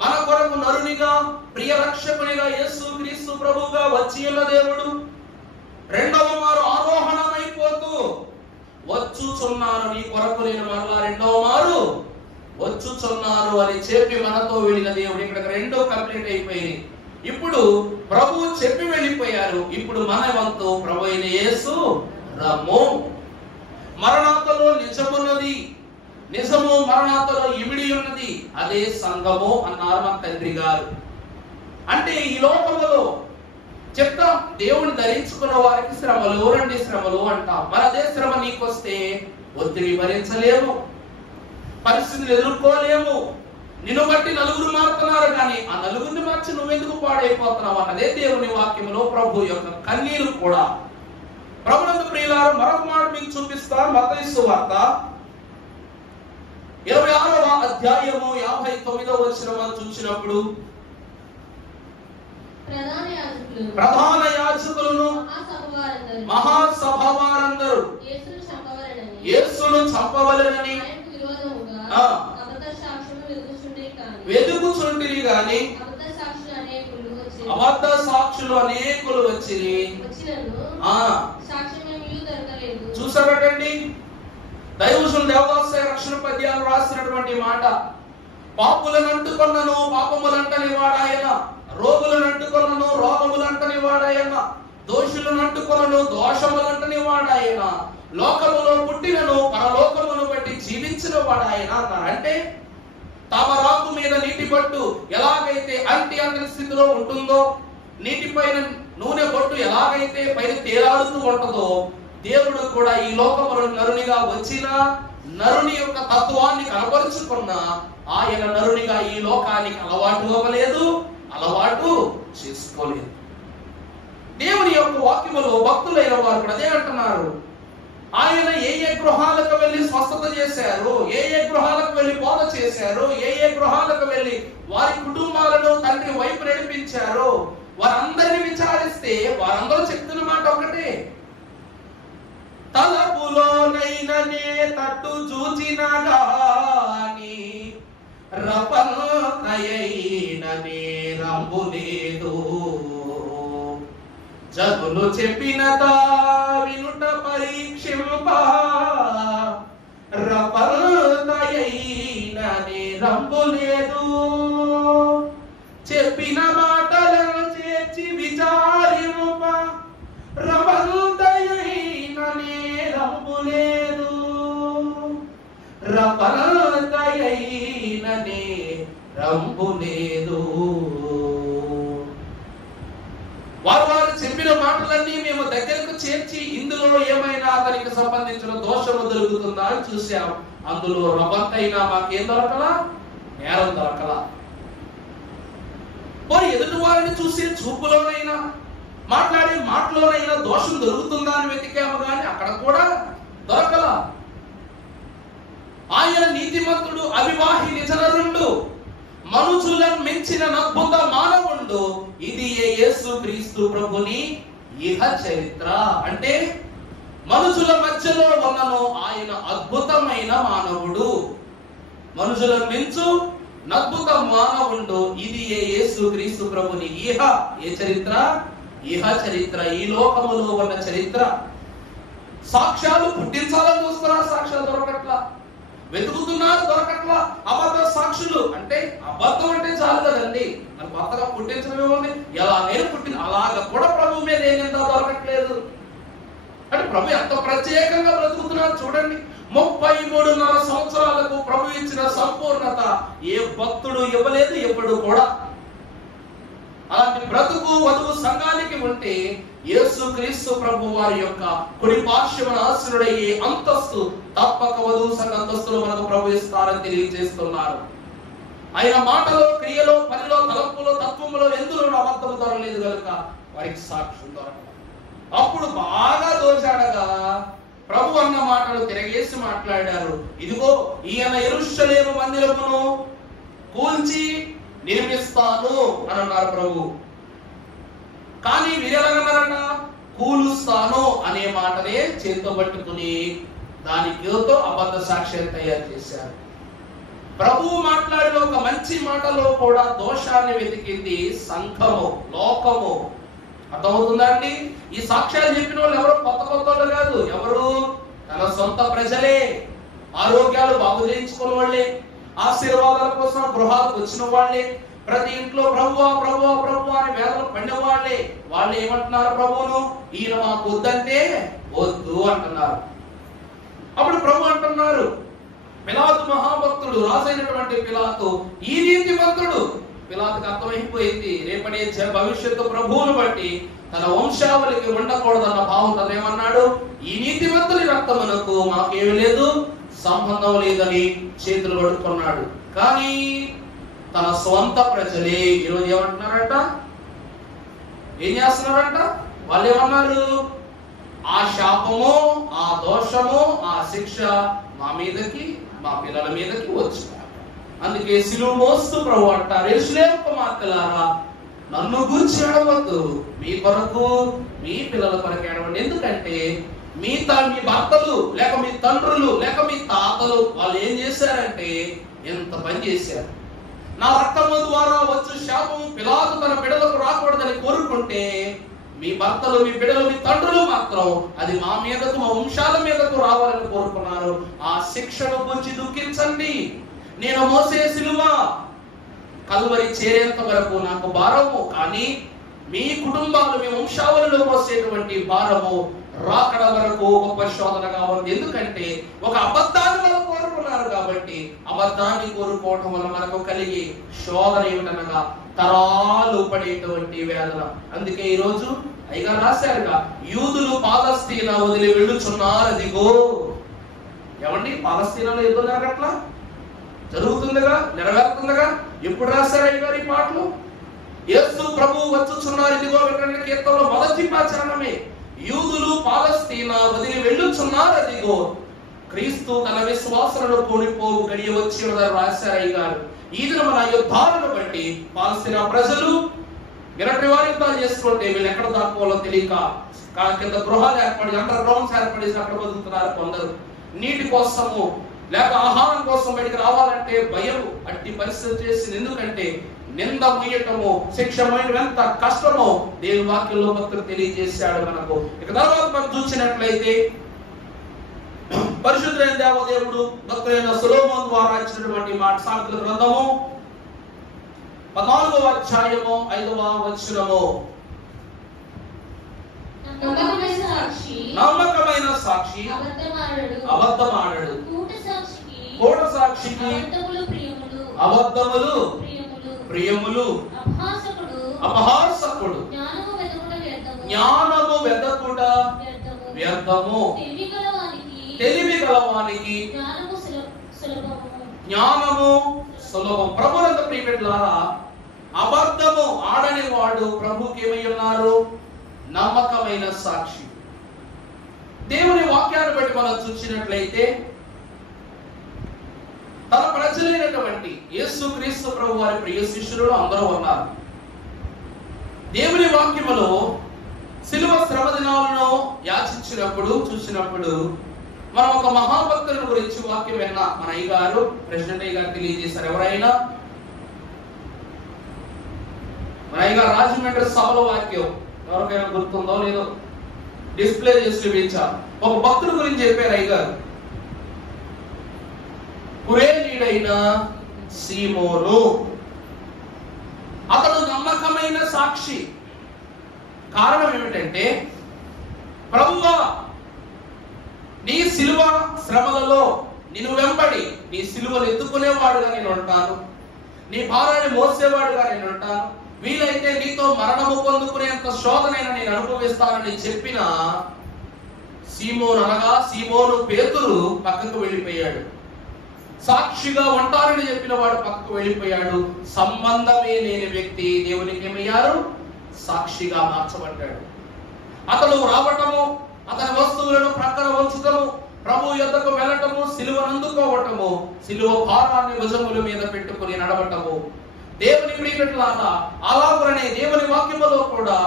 మన కొరకు నరునిగా, ప్రియ రక్షకునిగా యేసు క్రీస్తు ప్రభువుగా వచ్చి ఉన్న దేవుడు. రెండవ మారు ఆరోహణమైపోతూ వెళ్ళిపోచున్నాను, నీ కొరకు నేను మరలా రెండవ మారు వచ్చుచున్నాను అని చెప్పి మనతో వెళ్ళిన దేవుడు. ఇక్కడ రెండో కంప్లీట్ అయిపోయింది. ఇప్పుడు ప్రభు చెప్పి వెళ్ళిపోయారు. ఇప్పుడు మన వంతు ప్రభు అయిన యేసు రమ్ము. మరణాతలో నిజమున్నది, నిజము మరణాతలో ఇమిడి ఉన్నది, అదే సంఘము అన్నారు మన తండ్రి గారు. అంటే ఈ లోకములో చెప్తాం, దేవుని ధరించుకున్న వారికి శ్రమలు, రెండు శ్రమలు అంటాం. మరి అదే శ్రమ నీకొస్తే ఒత్తిడి భరించలేము, పరిస్థితులు ఎదుర్కోలేము. నిన్ను బట్టి నలుగురు మారుతున్నారు, కానీ ఆ నలుగురిని మార్చి నువ్వెందుకు పాడైపోతున్నావు అన్నదే దేవుని వాక్యంలో ప్రభు యొక్క కన్నీరు కూడా. ప్రభునందు ప్రియులారా, మరొక మాట మీకు చూపిస్తా. మత్తయి సువార్త 26వ అధ్యాయము 59వ వచనం చూసినప్పుడు, ప్రధాన యాజకులను మహాసభ వారందరూ యేసును చంపవలెనని వెదుకుచుండిరి గాని అబద్ధ సాక్షులు అనేకులు వచ్చి చూసారటండి. దైవజనుడు దేవదాస రక్షణ పద్యాలు రాసినటువంటి మాట, పాపులను అంటుకొన్నను పాపములంటని వాడాయన, రోగులను అంటుకొన్నను రోగములంటని వాడాయన, దోషులను అంటుకొన్నను దోషములంటని వాడాయన, లోకములో పుట్టినను పరలోకమును బట్టి జీవించిన వాడాయన అన్నారు. అంటే తామరాకు మీద నీటి బొట్టు ఎలాగైతే అంటి అంతని స్థితిలో ఉంటుందో, నీటిపైన నూనె బొట్టు ఎలాగైతే పైన తేలాడుతూ ఉంటుందో, దేవుడు కూడా ఈ లోకములో నరునిగా వచ్చిన నరుని యొక్క తత్వాన్ని కనపరుచుకున్న ఆయన నరునిగా ఈ లోకానికి అలవాటు అవ్వలేదు, అలవాటు చేసుకోలేదు. దేవుని యొక్క వాక్యములో భక్తులైన వారు కూడా అదే అంటున్నారు. ఆయన ఏ ఏ గృహాలకు వెళ్ళి స్వస్థత చేశారు, ఏ ఏ గృహాలకు వెళ్ళి బోధ చేశారు, ఏ ఏ గృహాలకు వెళ్ళి వారి కుటుంబాలను తండ్రి వైపు నడిపించారు, వారందరిని విచారిస్తే వారందరూ చెప్తున్న మాట ఒకటే, తలపులోనైననే తట్టు చూచిన గాని రపనయైననే రంబు లేదు, జగులు చెప్పినత వినుట పరీక్షింప రపనయైననే రంబు లేదు, చెప్పిన మాటలను చేర్చి విచారింప రపనయైననే రంబు లేదు, రపనయైననే రంబు లేదు. వారు చెప్పిన మాటలన్నీ మేము దగ్గరకు చేర్చి ఇందులో ఏమైనా అతనికి సంబంధించిన దోషము దొరుకుతుందా అని చూసాం. అందులో రబంతైనా మాకేం దొరకలా, నేరం దొరకలా. పోయి ఎదుటి వారిని చూసే చూపులోనైనా మాట్లాడే మాటలోనైనా దోషం దొరుకుతుందా అని వెతికాము, కానీ అక్కడ కూడా దొరకలా. ఆయన నీతిమంతుడు, అవివాహి నిజనరుండు, మనుషులను మించిన అద్భుత మానవుడు, ఇది యేసు క్రీస్తు ప్రభుని ఇహ చరిత్ర. అంటే మనుషుల మధ్యలో ఉన్నను ఆయన అద్భుతమైన మానవుడు, మనుషులను మించు అద్భుత మానవుడు, ఇది యేసు క్రీస్తు ప్రభుని ఇహ ఏ చరిత్ర, ఇహ చరిత్ర, ఈ లోకములో ఉన్న చరిత్ర. సాక్ష్యాలు పుట్టించాలని చూస్తున్నారు, సాక్ష్యాలు దొరకట్లా, వెతుకుతున్నారు, దొరకట్లా. అబద్ధ సాక్షులు అంటే అబద్ధం అంటే చాలు కదండి, మరి కొత్తగా పుట్టించడం ఏముంది, ఎలాగైనా పుట్టింది, అలాగ కూడా ప్రభు మీద ఏంటంత దొరకట్లేదు. అంటే ప్రభు ఎంత ప్రత్యేకంగా బ్రతుకుతున్నారు చూడండి. 33.5 సంవత్సరాలకు ప్రభు ఇచ్చిన సంపూర్ణత ఏ భక్తుడు ఇవ్వలేదు ఎప్పుడు కూడా. అలాంటి బ్రతుకు వధువు సంఘానికి ఉంటే యేసు క్రీస్తు ప్రభు వారి యొక్క కుడి పార్శ్వమున ఆసీనుడయ్యే అంతస్తు తప్పక వధువు సంఘ అంతస్తులు మనకు ప్రభు ఇస్తారని తెలియజేస్తున్నారు. ఆయన మాటలో, క్రియలో, పనిలో, తలంపులో, తత్వములో ఎందులో అబద్ధము దొరలేదు కనుక వారికి సాక్ష్యం దొరకదు. అప్పుడు బాగా దోచాడగా ప్రభు అన్న మాటలు తిరగేసి మాట్లాడారు. ఇదిగో ఈయన యెరూషలేము మందిరమును కూల్చి నిర్మిస్తాను అని అన్నారు ప్రభు. కానీ వీరెలాగన్నారట, కూలుస్తాను అనే మాటనే చేతితో పట్టుకుని దానితో అబద్ధ సాక్ష్యం తయారు చేశారు. ప్రభువు మాట్లాడిన ఒక మంచి మాటలో కూడా దోషాన్ని వెతికింది సంఘము, లోకము. అర్థమవుతుందా అండి? ఈ సాక్ష్యాలు చెప్పిన వాళ్ళు ఎవరు కొత్త కొత్త వాళ్ళు కాదు, ఎవరు తన సొంత ప్రజలే, ఆరోగ్యాలు బాగు చేయించుకున్న వాళ్ళే, ఆశీర్వాదాల కోసం గృహాలకు వచ్చిన వాళ్ళే, ప్రతి ఇంట్లో ప్రభువా ప్రభువా ప్రభువా అని వేదన పడిన వాళ్ళు ఏమంటున్నారు ప్రభువును? ఈయన మాకు వద్దంటే వద్దు అంటున్నారు. అప్పుడు ప్రభు అంటున్నారు, పిలాతు మహాభక్తుడు, రాజైనటువంటి పిలాతు ఈ నీతిమంతుడు. పిలాతుకు అర్థమైపోయింది, రేపటి భవిష్యత్తు ప్రభువును బట్టి తన వంశావళికి ఉండకూడదన్న భావం తనేమన్నాడు, ఈ నీతిమంతుని రక్తమునకు మాకేమీ లేదు, సంబంధం లేదని చేతులు పడుకున్నాడు. కానీ తన స్వంత ప్రజలే ఈరోజు ఏమంటున్నారంట? ఏం చేస్తున్నారంట? వాళ్ళు ఏమన్నారు? ఆ శాపము, ఆ దోషము, ఆ శిక్ష మా మీదకి, మా పిల్లల మీదకి వచ్చింది. అందుకే సిలువ మోస్తూ ప్రభు అంటారు, యెరూషలేము కుమార్తెలారా, నన్ను గూర్చి ఏడవద్దు, మీ కొరకు మీ పిల్లల కొరకు ఏడవండి. ఎందుకంటే మీ భర్తలు లేక మీ తండ్రులు లేక మీ తాతలు వాళ్ళు ఏం చేశారంటే ఎంత పని చేశారు. నా రక్తము ద్వారా వచ్చు శాపము పిలాతు తన బిడ్డలకు రాకూడదని కోరుకుంటే, మీ భర్తలు, మీ బిడ్డలు, మీ తండ్రులు మాత్రం అది మా మీదకు, మా వంశాల మీదకు రావాలని కోరుకున్నారు. ఆ శిక్షను గురించి దుఃఖించండి. నేను మోసే సిలువ కల్వరి చేరేంత వరకు నాకు భారము, కానీ మీ కుటుంబాలు, మీ వంశావళిలో మోసేటువంటి భారము రాకడ వరకు గొప్ప శోధనగా ఉంది. ఎందుకంటే ఒక అబద్ధాన్ని మనం కోరుకున్నారు కాబట్టి, అబద్ధాన్ని కోరుకోవడం వల్ల మనకు కలిగి శోధన ఏమిటనగా తరాలు పడేటువంటి వేదన. అందుకే ఈరోజు అయ్యగా రాశారుగా, యూదులు పాలస్తీనా వదిలి వెళ్ళుచున్నారు, అదిగో. ఏమండి, పాలస్తీనాలో యుద్ధం జరగట్లా? జరుగుతుందిగా, నెరవేరుతుందిగా. ఎప్పుడు రాశారు అయ్యగారు ఈ మాటలు? యేసు ప్రభువు వచ్చుచున్నారు, ఇదిగో. కీర్తనలో మొదటి ఆచరణమే, యూదులు పాలస్తీనా వదిలి వెళ్ళుచున్నారు, అదిగో. క్రీస్తు తన విశ్వాసాలను కోల్పోవు గడియ వచ్చినదని రాశారు అయ్యగారు. ఈ దినమున యుద్ధాలను బట్టి పాలస్తీనా ప్రజలు యుద్ధాలు చేసుకుంటే వీళ్ళు ఎక్కడ దాక్కోవాలో తెలియక కింద గృహాలు ఏర్పడి, అండర్ గ్రౌండ్స్ ఏర్పడేసి అక్కడ బతుకుతున్నారు కొందరు. నీటి కోసము లేక ఆహారం కోసం బయటికి రావాలంటే భయం అట్టి పరిస్థితి చేసింది. ఎందుకంటే నింద మొయ్యటము, శిక్ష మొయ్యటం ఎంత కష్టమో దేవుని వాక్యంలో భక్తులు తెలియజేశాడు మనకు. ఇక తర్వాత మనం చూసినట్లయితే పరిశుద్ధులైన దేవదేవుడు భక్తులైన సొలొమోను ద్వారా ఇచ్చినటువంటి మాట, సామెతల గ్రంథము 14వ అధ్యాయము 5వ వచనము. నమ్మకమైన సాక్షి అబద్ధమాడడు, కూట సాక్షికి అబద్ధములు ప్రియములు, అపహాసకుడు జ్ఞానము వెదకుట వ్యర్థము, తెలివి గలవానికి జ్ఞానము సులభం. ప్రభునందు ప్రియమిత్రులారా, అబద్ధము ఆడని వాడు ప్రభుకి ఏమై ఉన్నారు? నమ్మకమైన సాక్షి. దేవుని వాక్యాన్ని బట్టి మనం చూసినట్లయితే తన ప్రజలైనటువంటి యేసుక్రీస్తు ప్రభు వారి ప్రియ శిష్యులు అందరూ ఉన్నారు. దేవుని వాక్యములో శిలువ శ్రమ దినాలను యాచించినప్పుడు చూసినప్పుడు మనం ఒక మహాభక్తుల గురించి వాక్యం విన్నా. మన అయ్యగారు, ప్రెసిడెంట్ అయ్యగారు తెలియజేశారు. ఎవరైనా మన అయ్యగారు రాజమండ్రి సభలో వాక్యం ఎవరికైనా గుర్తుందో లేదో డిస్ప్లే చేసి చూపించారు. ఒక భక్తుడి గురించి చెప్పారు అయ్యగారు. కురేనీయుడైన సీమోను, అతడు నమ్మకమైన సాక్షి. కారణం ఏమిటంటే, ప్రభువా నీ సిలువ శ్రమలలో నిన్ను వెంబడి నీ సిలువను ఎత్తుకునేవాడుగా నేను ఉంటాను, నీ భారాన్ని మోసేవాడుగా నేను ఉంటాను, వీలైతే నీతో మరణము పొందుకునేంత శోధనైనా నేను అనుభవిస్తానని చెప్పిన సీమోను అనగా సీమోను పేతురు పక్కకు వెళ్ళిపోయాడు. సాక్షిగా ఉంటారని చెప్పిన వాడు పక్కకు వెళ్ళిపోయాడు. సంబంధమే లేని వ్యక్తి దేవునికి ఏమయ్యారు? సాక్షిగా మార్చబడ్డాడు. అతడు రావటము, అతని వస్తువులను ప్రక్కన ఉంచటము, ప్రభు యొద్దకు వెళ్ళటము, సిలువను అందుకోవటము, సిలువ భారాన్ని భుజముల మీద పెట్టుకుని నడవటము. దేవుని ప్రియమిత్రులారా, అలాగుననే దేవుని వాక్యములో కూడా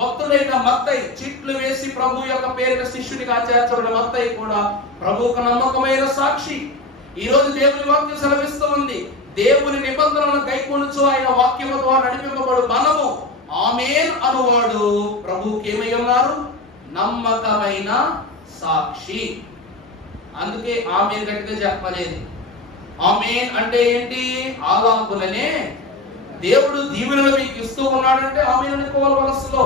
భక్తుడైన మత్తయి చిట్లు వేసి ప్రభు యొక్క పేరిట శిష్యునిగా చేర్చబడిన మత్తయి కూడా ప్రభువుకు నమ్మకమైన సాక్షి. ఈ రోజు దేవుని వాక్యం సెలవిస్తూ ఉంది, దేవుని నిబంధనలను గైకొనుచు ఆయన వాక్యము ద్వారా నడిపింపబడు మనము ఆమేన్ అనువాడు ప్రభువుకి ఏమై ఉన్నారు? నమ్మకమైన సాక్షి. అందుకే ఆమేన్ గట్టిగా చెప్పలేదు. ఆమేన్ అంటే ఏంటి? అలాగుననే దేవుడు దీవెనలు మీకు ఇస్తూ ఉన్నాడంటే ఆమేన్ అనుకోవాలి మనసులో.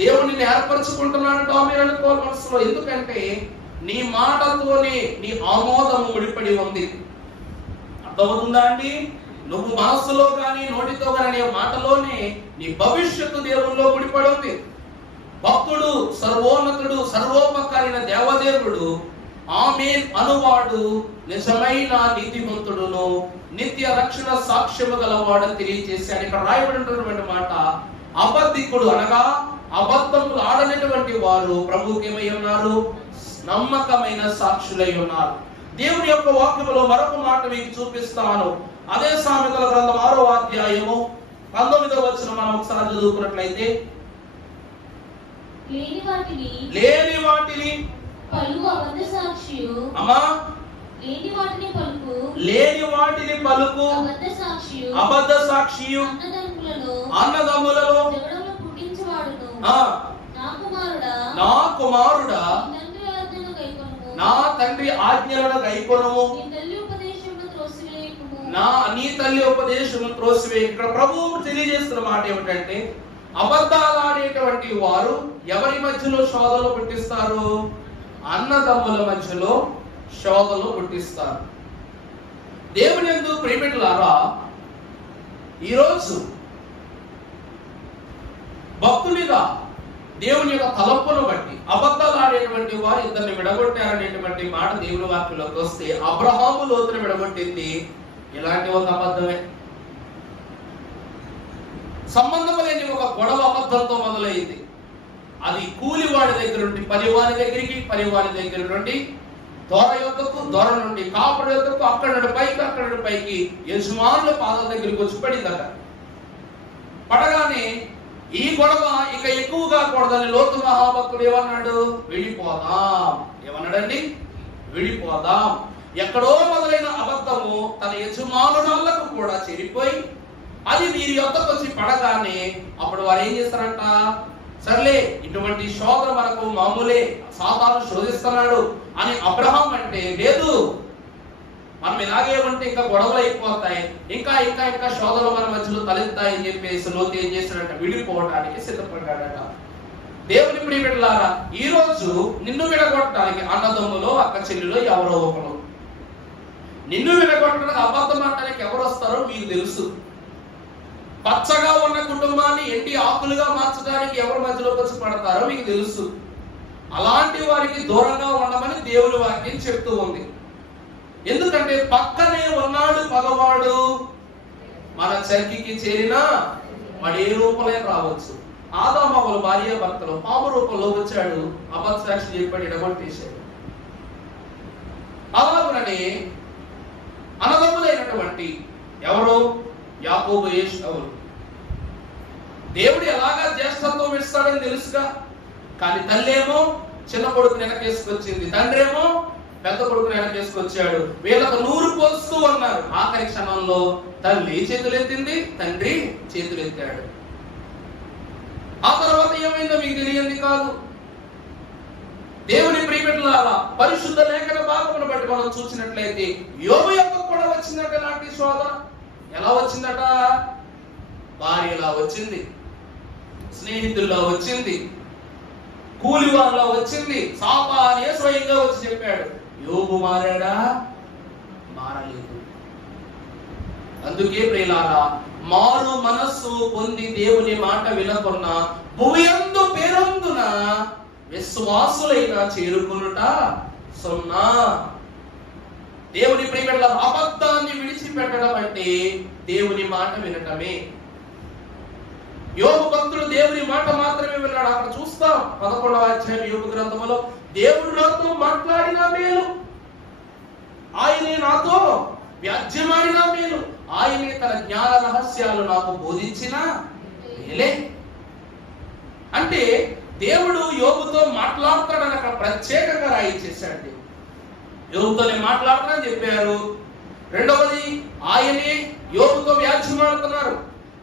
దేవుడిని ఏర్పరచుకుంటున్నాడంటే ఆమేన్ అనుకోవాలి మనసులో. ఎందుకంటే నీ మాటతోనే నీ ఆమోదం ముడిపడి ఉంది. అర్థమవుతుందా అండి? నువ్వు మనస్సులో కానీ నోటితో కానీ మాటలోనే నీ భవిష్యత్తు దేవుల్లో ముడిపడి ఉంది. భక్తుడు, సర్వోన్నతుడు, సర్వోపకారైన దేవదేవుడు ఆమేన్ అనువాడు నిజమైన నీతిమంతుడును నిత్య రక్షణ సాక్ష్యము గలవాడని తెలియజేశాడు. ఇక్కడ రాయబడినటువంటి మాట అబద్ధికుడు అనగా అబద్ధములు ఆడనటువంటి వారు ప్రభువుకి ఏమై ఉన్నారు? నమ్మకమైన సాక్షులై ఉన్నారు. దేవుని యొక్క వాక్యములో మరొక మాట మీకు చూపిస్తాను. అదే సామెతల గ్రంథం 6వ అధ్యాయము 19వ వచనం మనం ఒకసారి చదువుకున్నట్లయితే, లేని వాటిని పలుకు అబద్ధ సాక్షియు, అమ్మా లేని వాటిని పలుకు, లేని వాటిని పలుకు అబద్ధ సాక్షియు, అన్నదమ్ములలో జగడములు పుట్టించువాడును. నా కుమారుడా నా తండ్రి ఆజ్ఞలను గైకొనుము, నీ తల్లి ఉపదేశము త్రోసివేయకు. ఇక్కడ ప్రభువు తెలియజేస్తున్న మాట ఏమిటంటే, అబద్ధాలు ఆడేటువంటి వారు ఎవరి మధ్యలో శోధనలు పుట్టిస్తారు? అన్నదమ్ముల మధ్యలో శోధనలు పుట్టిస్తారు. దేవుని యందు ప్రియమిత్రులారా, ఈరోజు భక్తులుగా దేవుని యొక్క తలంపును బట్టి అబద్ధాలు ఆడేటువంటి వారు ఇద్దరిని విడగొట్టారనేటువంటి మాట దేవుని వాక్యంలోకి వస్తే, అబ్రహాము లోతును విడగొట్టింది ఇలాంటి ఒక అబద్ధమే. సంబంధం లేని ఒక గొడవ అబద్ధంతో మొదలైంది. అది కూలివాడి దగ్గర నుండి పనివాని దగ్గరికి, పనివాని దగ్గర నుండి దొర యొక్కకు, దొర నుండి కాపుడు యొక్కకు, అక్కడి నుండి పైకి, అక్కడి నుండి పైకి యజమానుల పాదాల దగ్గరికి వచ్చి పడిందట. పడగానే ఈ గొడవ ఇక ఎక్కువగా కూడదని లోతు మహాభక్తుడు ఏమన్నాడు? విడిపోదాం. ఏమన్నాడండి? విడిపోదాం. ఎక్కడో మొదలైన అబద్ధము తన యజమానులకు కూడా చేరిపోయి అది వీరి యొక్కకు వచ్చి పడగానే అప్పుడు వారు ఏం చేస్తారంట? సర్లే, ఇటువంటి శోధన మనకు మామూలే, సాతాను శోధిస్తున్నాడు అని అబ్రహాం అంటే, లేదు మనం ఇలాగే ఉంటే ఇంకా గొడవలు అయిపోతాయి, ఇంకా ఇంకా ఇంకా శోధనలు మన మధ్యలో తలెత్తాయని చెప్పేసి లోతు ఏం చేశాడంట? విడిపోవడానికి సిద్ధపడ్డాడట. దేవుని ప్రియమిత్రులారా, ఈ రోజు నిన్ను విడగొట్టడానికి అన్నదమ్ములో, అక్క చెల్లిలో ఎవరో ఒకరు, నిన్ను విడగొట్టడానికి అబద్ధం ఆడటానికి ఎవరు వస్తారో మీకు తెలుసు. పచ్చగా ఉన్న కుటుంబాన్ని ఎండి ఆకులుగా మార్చడానికి ఎవరి మధ్యలోకి వచ్చి పడతారో మీకు తెలుసు. అలాంటి వారికి దూరంగా ఉండమని దేవుని వాక్యం చెప్తూ ఉంది. ఎందుకంటే పక్కనే ఉన్నాడు పగవాడు, మన చర్కికి చేరినా వాడు ఏ రూపంలో రావచ్చు. ఆదామవ్వలు భార్య భర్తలు పాము రూపంలో వచ్చాడు, అబద్ధ సాక్షి చెప్పాడు, ఎడగొట్టేశాడు. అలాగుననే అన్నదమ్ములైనటువంటి ఎవరు? యాకోబు, ఏశావు. దేవుడు ఎలాగా జ్యేష్ఠత్వం ఇస్తాడని తెలుసుగా, కానీ తల్లేమో చిన్న కొడుకుని వెనకేసుకొచ్చింది, తండ్రి ఏమో పెద్ద కొడుకుని వెనకేసుకొచ్చాడు. వీళ్ళకు నూరు పోస్తూ ఉన్నారు. ఆఖరి క్షణంలో తల్లి చేతులెత్తింది, తండ్రి చేతులెత్తాడు. ఆ తర్వాత ఏమైందో మీకు తెలియంది కాదు. దేవుని ప్రియమిత్రులారా, పరిశుద్ధ లేఖన భాగమును బట్టి మనం చూసినట్లయితే యోబు యొక్క కూడా వచ్చిందట ఇలాంటి శోధ. ఎలా వచ్చిందట? భార్యలా వచ్చింది, స్నేహితుల్లో వచ్చింది, కూలివారిలో వచ్చింది, సాతానే స్వయంగా వచ్చి చెప్పాడు. యోబు మారాడా? మారలేదు. అందుకే ప్రియులారా, మారు మనస్సు పొంది దేవుని మాట వినకున్న భూయందు పేరొందున విశ్వాసులైనా చేరుకునుట సున్నా. దేవుని ప్రియమిత్రుల అబద్ధాన్ని విడిచిపెట్టడం అంటే దేవుని మాట వినటమే. యోబు భక్తుడు దేవుని మాట మాత్రమే విన్నాడు. అక్కడ చూస్తాం 11వ అధ్యాయం యోబు గ్రంథములో, దేవుడు నాతో మాట్లాడిన మేలు, ఆయనే నాతో వ్యాజ్యమాడిన మేలు, ఆయనే తన జ్ఞాన రహస్యాలు నాకు బోధించిన మేలే. అంటే దేవుడు యోబుతో మాట్లాడతాడని అక్కడ ప్రత్యేకంగా రాయి చేశాడు. యోబుతోనే మాట్లాడతానని చెప్పారు. రెండవది, ఆయనే యోబుతో వ్యాజ్యమాడుతున్నారు.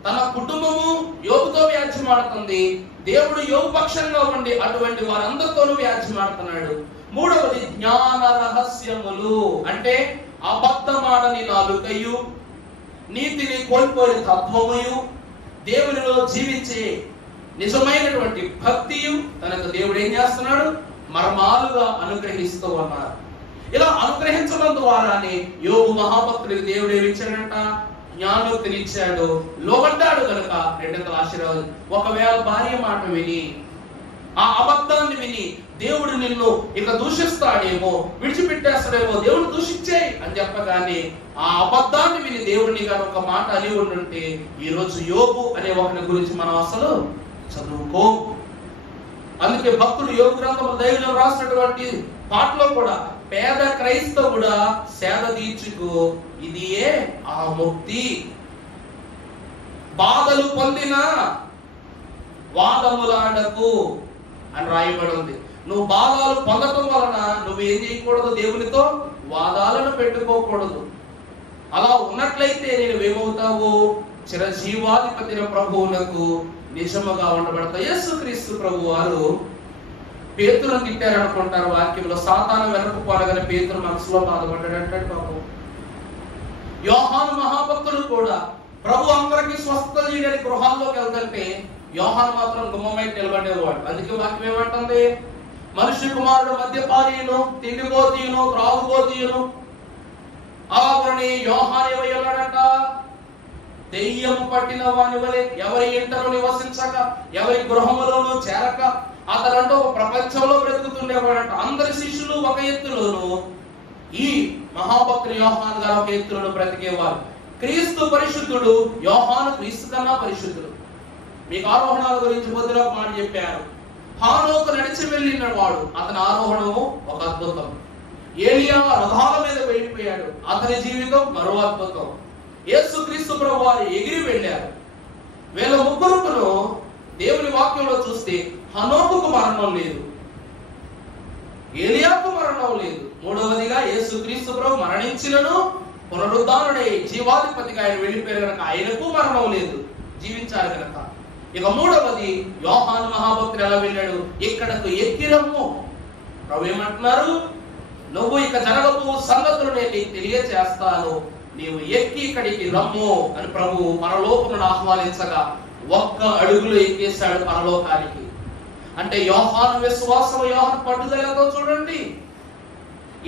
తన కుటుంబము యోబుతో వ్యాజ్యమాడుతుంది. దేవుడు యోబు పక్షంగా ఉండి అటువంటి వారందరితోనూ వ్యాజ్యమాడుతున్నాడు. మూడవది జ్ఞాన రహస్యములు, అంటే అబద్ధమాడని నాలుకయు, నీతిని కోల్పోయిన తత్వముయు, దేవునిలో జీవించే నిజమైనటువంటి భక్తియు తనకు దేవుడు ఏం చేస్తున్నాడు? మర్మాలుగా అనుగ్రహిస్తూ ఉన్నారు. ఇలా అనుగ్రహించడం ద్వారానే యోబు మహాభక్తుడికి దేవుడు ఏమిచ్చాడంట? జ్ఞానోక్తినిచ్చాడు. లోబడ్డాడు కనుక రెండంతల ఆశీర్వాదం. ఒకవేళ భార్య మాట విని, ఆ అబద్ధాన్ని విని దేవుడు నిన్ను ఇక దూషిస్తాడేమో, విడిచిపెట్టేస్తాడేమో, దేవుడు దూషించేయి అని చెప్పగానే ఆ అబద్ధాన్ని విని దేవుడిని గారు ఒక మాట అని ఉండుంటే ఈ రోజు యోబు అనే ఒకరి గురించి మనం అసలు చదువుకో. అందుకే భక్తుడు యోబు గ్రంథంలో దైవజనులు రాసినటువంటి పాటలో కూడా పేద క్రైస్తవుడా సేద తీర్చుకో, ఇది ఆ ముక్తి. బాధలు పొందిన వాదములాడకు అని రాయబడి ఉంది. నువ్వు బాధలు పొందటం వలన నువ్వు ఏం చేయకూడదు? దేవునితో వాదాలను పెట్టుకోకూడదు. అలా ఉన్నట్లయితే నేను ఏమవుతావు? చిరజీవాధిపతిన ప్రభువులకు నిజముగా ఉండబడతా. యేసుక్రీస్తు ప్రభు వారు పేతురును తిట్టారనుకుంటారు వాక్యంలో. సాతాను వెనక పోనగానే పేతురు మనసులో బాధపడ్డాడంటాడు పాపం. యోహాను మహాభక్తుడు కూడా ప్రభు అందరికీ స్వస్థత చేయడానికి గృహాల్లోకి వెళ్తుంటే యోహాను మాత్రం గుమ్మమై నిలబడేవాడు. అందుకే వాక్యం ఏమంటుంది? మనుష్య కుమారుడు మద్యపానీయును, తిండిపోతీయును, త్రాగుబోతీయును అలాగని యోహాను ఏమయ్యాడంట? దెయ్యము పట్టిన వాని వలె ఎవరి ఇంటలో నివసించక, ఎవరి గృహములోనూ చేరక అతనంటూ ఒక ప్రపంచంలో బ్రతుకుతుండేవాడంట. అందరి శిష్యులు ఒక ఎత్తులోను, ఈ మహాభక్తుడు యోహాను గారు ఒక ఎత్తులను బ్రతికేవారు. క్రీస్తు పరిశుద్ధుడు, యోహాను క్రీస్తు కన్నా పరిశుద్ధుడు. మీకు ఆరోహణాల గురించి పొద్దున ఒక మాట చెప్పారు. హానోకు నడిచి వెళ్ళిన వాడు, అతని ఆరోహణము ఒక అద్భుతం. ఏలియా రథాల మీద వెళ్ళిపోయాడు, అతని జీవితం మరో అద్భుతం. యేసుక్రీస్తు ప్రభు వారు ఎగిరి వెళ్ళారు. వీళ్ళ ముగ్గురుకును దేవుని వాక్యంలో చూస్తే హనోకుకు మరణం లేదు, ఏలియాకు మరణం లేదు. మూడవదిగా యేసుక్రీస్తు ప్రభు మరణించినను పునరుద్ధానుడై జీవాధిపతిగా ఆయన వెళ్ళిపోయారు కనుక ఆయనకు మరణం లేదు, జీవించారు కనుక. ఇక మూడవది యోహాను మహాభక్తుడు ఎలా వెళ్ళాడు? ఇక్కడకు ఎక్కిరమ్ము. ప్రభు ఏమంటున్నారు? నువ్వు ఇక జరగబో సంగతులు నేను నీకు తెలియచేస్తాను, నీవు ఎక్కి ఇక్కడికి రమ్ము అని ప్రభు పరలోకమును ఆహ్వానించగా ఒక్క అడుగులో ఎక్కేశాడు పరలోకానికి. అంటే యోహాను విశ్వాసం, యోహాను పట్టుదలతో చూడండి.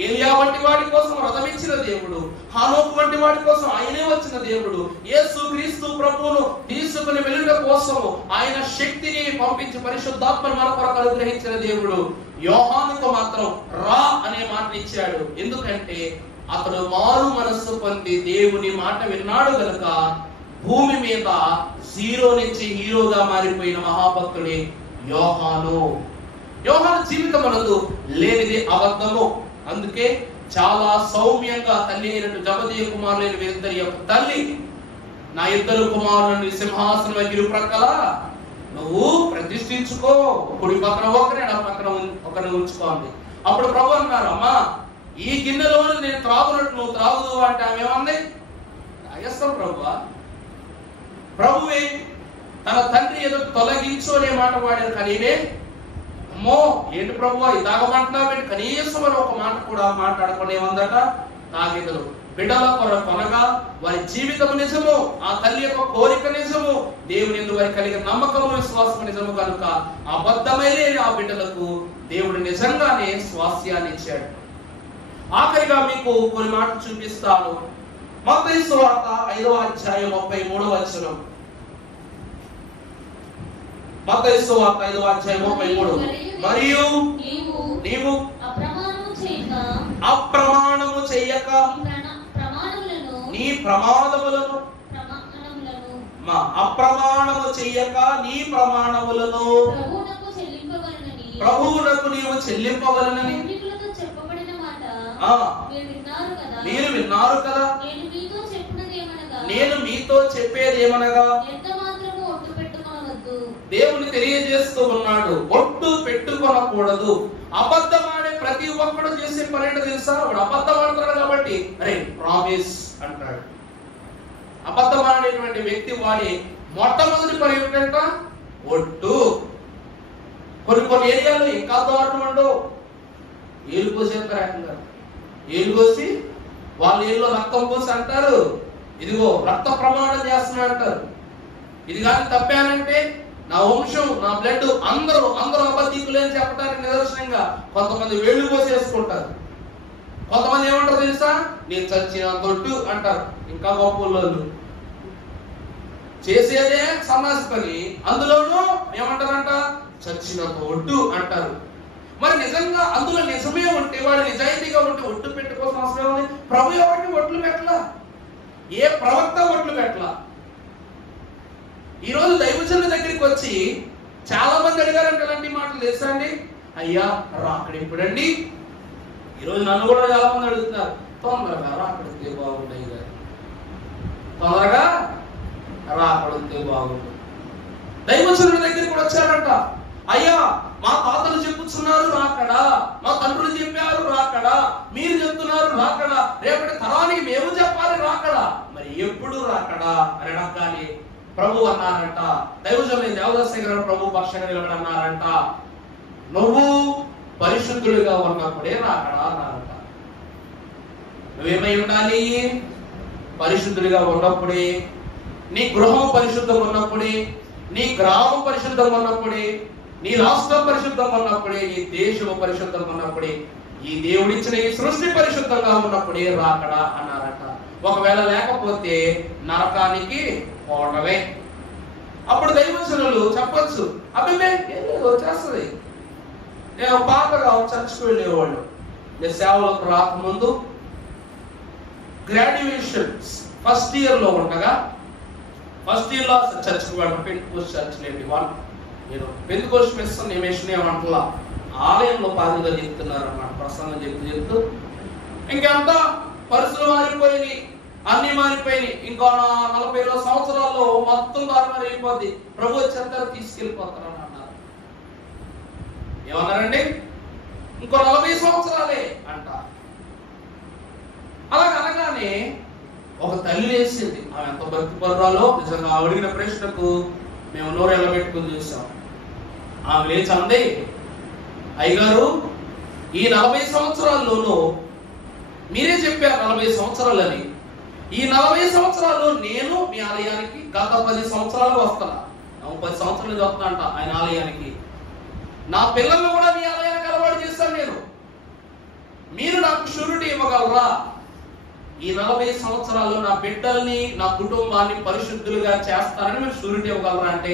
ఏలియా వంటి వాడి కోసం రథమిచ్చిన దేవుడు, హానోకు వంటి వాడి కోసం ఆయనే వచ్చిన దేవుడు, యేసుక్రీస్తు ప్రభువును తీసుకుని వెళ్ళుట కోసము ఆయన శక్తిని పంపించి పరిశుద్ధాత్మను మన కొరకు అనుగ్రహించిన దేవుడు యోహానుకు మాత్రం రా అనే మాట ఇచ్చాడు. ఎందుకంటే అతడు మారు మనస్సు పొంది దేవుని మాట విన్నాడు గనుక భూమి మీద జీరో నుంచి హీరోగా మారిపోయిన మహాభక్తుడే యోహాను. యోహాను జీవితమునందు లేనిది అబద్ధము. అందుకే చాలా సౌమ్యంగా తల్లి అయినట్టు జబదీయ కుమారులైన వీరిద్దరి యొక్క తల్లి, నా ఇద్దరు కుమారులను సింహాసనం ఇరు ప్రక్కల నువ్వు ప్రతిష్ఠించుకో, కుడి పక్కన ఒకరి ఎడమ పక్కన ఒకరిని ఉంచుకోండి. అప్పుడు ప్రభు అన్నారు, అమ్మా ఈ గిన్నెలోని నేను త్రాగునట్టు నువ్వు త్రాగుదు అంటే ఆమె ఏమంది? తాగేస్తాం ప్రభువే తన తండ్రి ఏదో తొలగించు అనే మాట వాడారు. కానీ అమ్మో ఏంటి ప్రభువా ఇది తాగమంటున్నావు? కనీసం అని ఒక మాట కూడా మాట్లాడకుండా ఏమందట? తాగేదలు బిడ్డల కొనగా వారి జీవితం నిజము, ఆ తల్లి యొక్క కోరిక నిజము, దేవుని యందు వారి కలిగిన నమ్మకము విశ్వాసం నిజము కనుక అబద్ధమైన ఆ బిడ్డలకు దేవుడు నిజంగానే స్వాస్థ్యాన్ని ఇచ్చాడు. ఆఖరిగా మీకు కొన్ని మాటలు చూపిస్తాను. మత్తయి సువార్త 5వ అధ్యాయం 33వ వచనం. మత్తయి సువార్త 5వ అధ్యాయం 33. మరియు నీవు అప్రమాణము చేయక నీ ప్రమాణములను అప్రమాణము చెయ్యక నీ ప్రమాణములను ప్రభువునకు నీవు చెల్లింపవలనని మీరు విన్నారు కదా. నేను మీతో చెప్పేది ఏమనగా దేవుని తెలియజేస్తూ ఉన్నాడు, ఒట్టు పెట్టుకోనకూడదు. అబద్ధమాడే ప్రతి ఒక్కడు చేసే పని ఏంటో తెలుసా? వాడు అబద్ధం ఆడుతున్నాడు కాబట్టి అరే ప్రామిస్ అంటాడు. అబద్ధమాడేటువంటి వ్యక్తి వాడి మొట్టమొదటి పని ఏమిటంట? ఒట్టు. కొన్ని ఏరియాలో ఇంకా దారుణం ఉండవు. ఏళ్ళు కోసేస్తారు ఏకంగా. ఏళ్ళు కోసి వాళ్ళ ఏళ్ళలో రక్తం పోసి అంటారు, ఇదిగో రక్త ప్రమాణం చేస్తున్నా అంటారు. ఇది కానీ తప్పానంటే నా వంశం, నా బ్లడ్ అందరూ అబద్ధీకులే అని చెప్పడానికి నిదర్శనంగా కొంతమంది వేళ్ళు పోసేసుకుంటారు. కొంతమంది ఏమంటారు తెలుసా? నేను చచ్చిన దొడ్డు అంటారు. ఇంకా గొప్పలు చేసేదే సన్నాసి పని, అందులోనూ ఏమంటారంట? చచ్చిన దొడ్డు అంటారు. మరి నిజంగా అందులో నిజమే ఉంటే, వాడు నిజాయితీగా ఉంటే ఒట్టు పెట్టుకోవాల్సిన అవసరం ఉంది. ప్రభు ఎవరిని ఒట్లు పెట్టలా, ఏ ప్రవక్త ఒట్లు పెట్టలా. ఈరోజు దైవజనుల దగ్గరికి వచ్చి చాలా మంది అడిగారంటే ఇలాంటి మాటలు తెలుసా అండి? అయ్యా రాకడ ఎప్పుడండి? ఈరోజు నన్ను కూడా చాలా మంది అడుగుతున్నారు, తొందరగా రాకడితే బాగుంటాయి గారు, తొందరగా రాకడితే బాగుంటుంది. దైవజనుల దగ్గరికి కూడా వచ్చారంట, అయ్యా మా తాతలు చెప్పుతున్నారు రాకడా, మా తండ్రులు చెప్పారు రాకడా, మీరు చెప్తున్నారు రాకడా, రేపటి తరానికి మేము చెప్పాలి రాకడా, మరి ఎప్పుడు రాకడా అని అడగాలి. ప్రభు అన్నారంట, దైవజనులు దేవదాస్ గారు ప్రభు పక్షంగా నిలబడి అన్నారంట, నువ్వు పరిశుద్ధుడిగా ఉన్నప్పుడే రాకడా అన్నారంట. నువ్వేమై ఉండాలి? పరిశుద్ధుడిగా ఉన్నప్పుడే, నీ గృహం పరిశుద్ధంగా ఉన్నప్పుడే, నీ గ్రామం పరిశుద్ధంగా ఉన్నప్పుడే, నీ రాష్ట్రం పరిశుద్ధంగా ఉన్నప్పుడే, ఈ దేశం పరిశుద్ధంగా ఉన్నప్పుడే, ఈ దేవుడిచ్చిన ఈ సృష్టి పరిశుద్ధంగా ఉన్నప్పుడే రాకడా అన్నారట. ఒకవేళ లేకపోతే నరకానికి పోవడమే. అప్పుడు దైవజనులు చెప్పొచ్చు, అభిమే వచ్చేస్తుంది. నేను పాతగా చర్చకు వెళ్ళేవాళ్ళు, నేను సేవలకు రాకముందు గ్రాడ్యుయేషన్స్ ఫస్ట్ ఇయర్ లో ఉండగా, ఫస్ట్ ఇయర్ లో చర్చకు వెళ్ళడం పెంటెకోస్ట్ చర్చ్ లేండి వాళ్ళు, నేను పెంటెకోస్ట్ మిషన్ నిమేషన్ ఏమంటలా ఆలయంలో పాదిగా చెప్తున్నారు అన్నమాట. ప్రసంగం చెప్తూ ఇంకంతా పరిస్థితులు మారిపోయినాయి, అన్ని మారిపోయినాయి. ఇంకో 40 సంవత్సరాల్లో మొత్తం దారుణం అయిపోద్ది, ప్రభు వచ్చేంతలో తీసుకెళ్ళిపోతారని అన్నారు. ఏమన్నారండి? ఇంకో 40 సంవత్సరాలే అంట. అలాగనగానే ఒక తల్లి వేసింది, ఆమె ఎంత భక్తి పరురాలో నిజంగా. అడిగిన ప్రశ్నకు మేము నోరు ఎల్లబెట్టుకుని చూసాం. ఆమె లేచి అంది, అయ్యగారు ఈ 40 సంవత్సరాల్లోనూ మీరే చెప్పారు 40 సంవత్సరాలని, ఈ 40 సంవత్సరాల్లో నేను మీ ఆలయానికి గత 10 సంవత్సరాలు వస్తున్నా, 10 సంవత్సరాలు వస్తున్నా అంట ఆయన ఆలయానికి. నా పిల్లల్ని కూడా మీ ఆలయానికి అలవాటు చేస్తాను నేను, మీరు నాకు షూరిటీ ఇవ్వగలరా? ఈ 40 సంవత్సరాల్లో నా బిడ్డల్ని, నా కుటుంబాన్ని పరిశుద్ధులుగా చేస్తారని మీరు షూరిటీ ఇవ్వగలరా అంటే,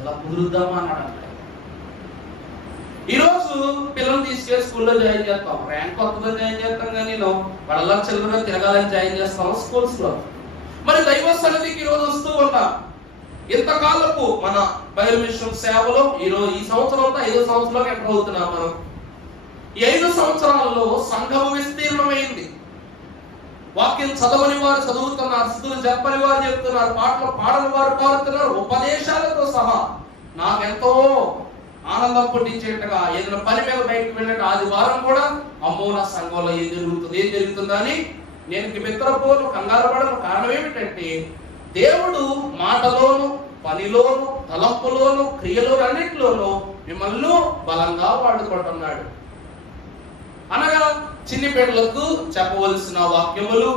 ఎలా కుదురుద్దామా అన్నాడు. ఈరోజు పిల్లల్ని తీసుకెళ్లి స్కూల్లో జాయిన్ చేస్తాం, ర్యాంక్ వస్తుందని జాయిన్ చేస్తాం, కానీ వాళ్ళ చిల్లరగా తిరగాలని జాయిన్ చేస్తాం స్కూల్స్ లో. మరి దైవ సన్నిధికి ఈరోజు వస్తూ ఉంటాం. ఇంతకాలపు మన బైబిల్ మిషన్ సేవలో ఈరోజు ఈ సంవత్సరంతో 5వ సంవత్సరంలోకి ఎంటర్ అవుతున్నాం మనం. ఈ 5 సంవత్సరాలలో సంఘము విస్తీర్ణమైంది. వాక్యం చదవని వారు చదువుతున్నారు, స్థుతులు చెప్పని వారు చెప్తున్నారు, పాటలు పాడని వారు పాడుతున్నారు, ఉపదేశాలతో సహా. నాకెంతో ఆనందం పుట్టించేట్టుగా ఏదైనా పని మీద బయటకు వెళ్ళినట్టు ఆదివారం కూడా అమ్మో నా సంఘంలో ఏం జరుగుతుందని నేను మిత్రపోను, కంగారు పడను. కారణం ఏమిటంటే దేవుడు మాటలోను, పనిలోను, తలంపులోను, క్రియలోను అన్నింటిలోనూ మిమ్మల్ని బలంగా వాడుకుంటున్నాడు. అనగా చిన్ని బిడ్డలకు చెప్పవలసిన వాక్యములు,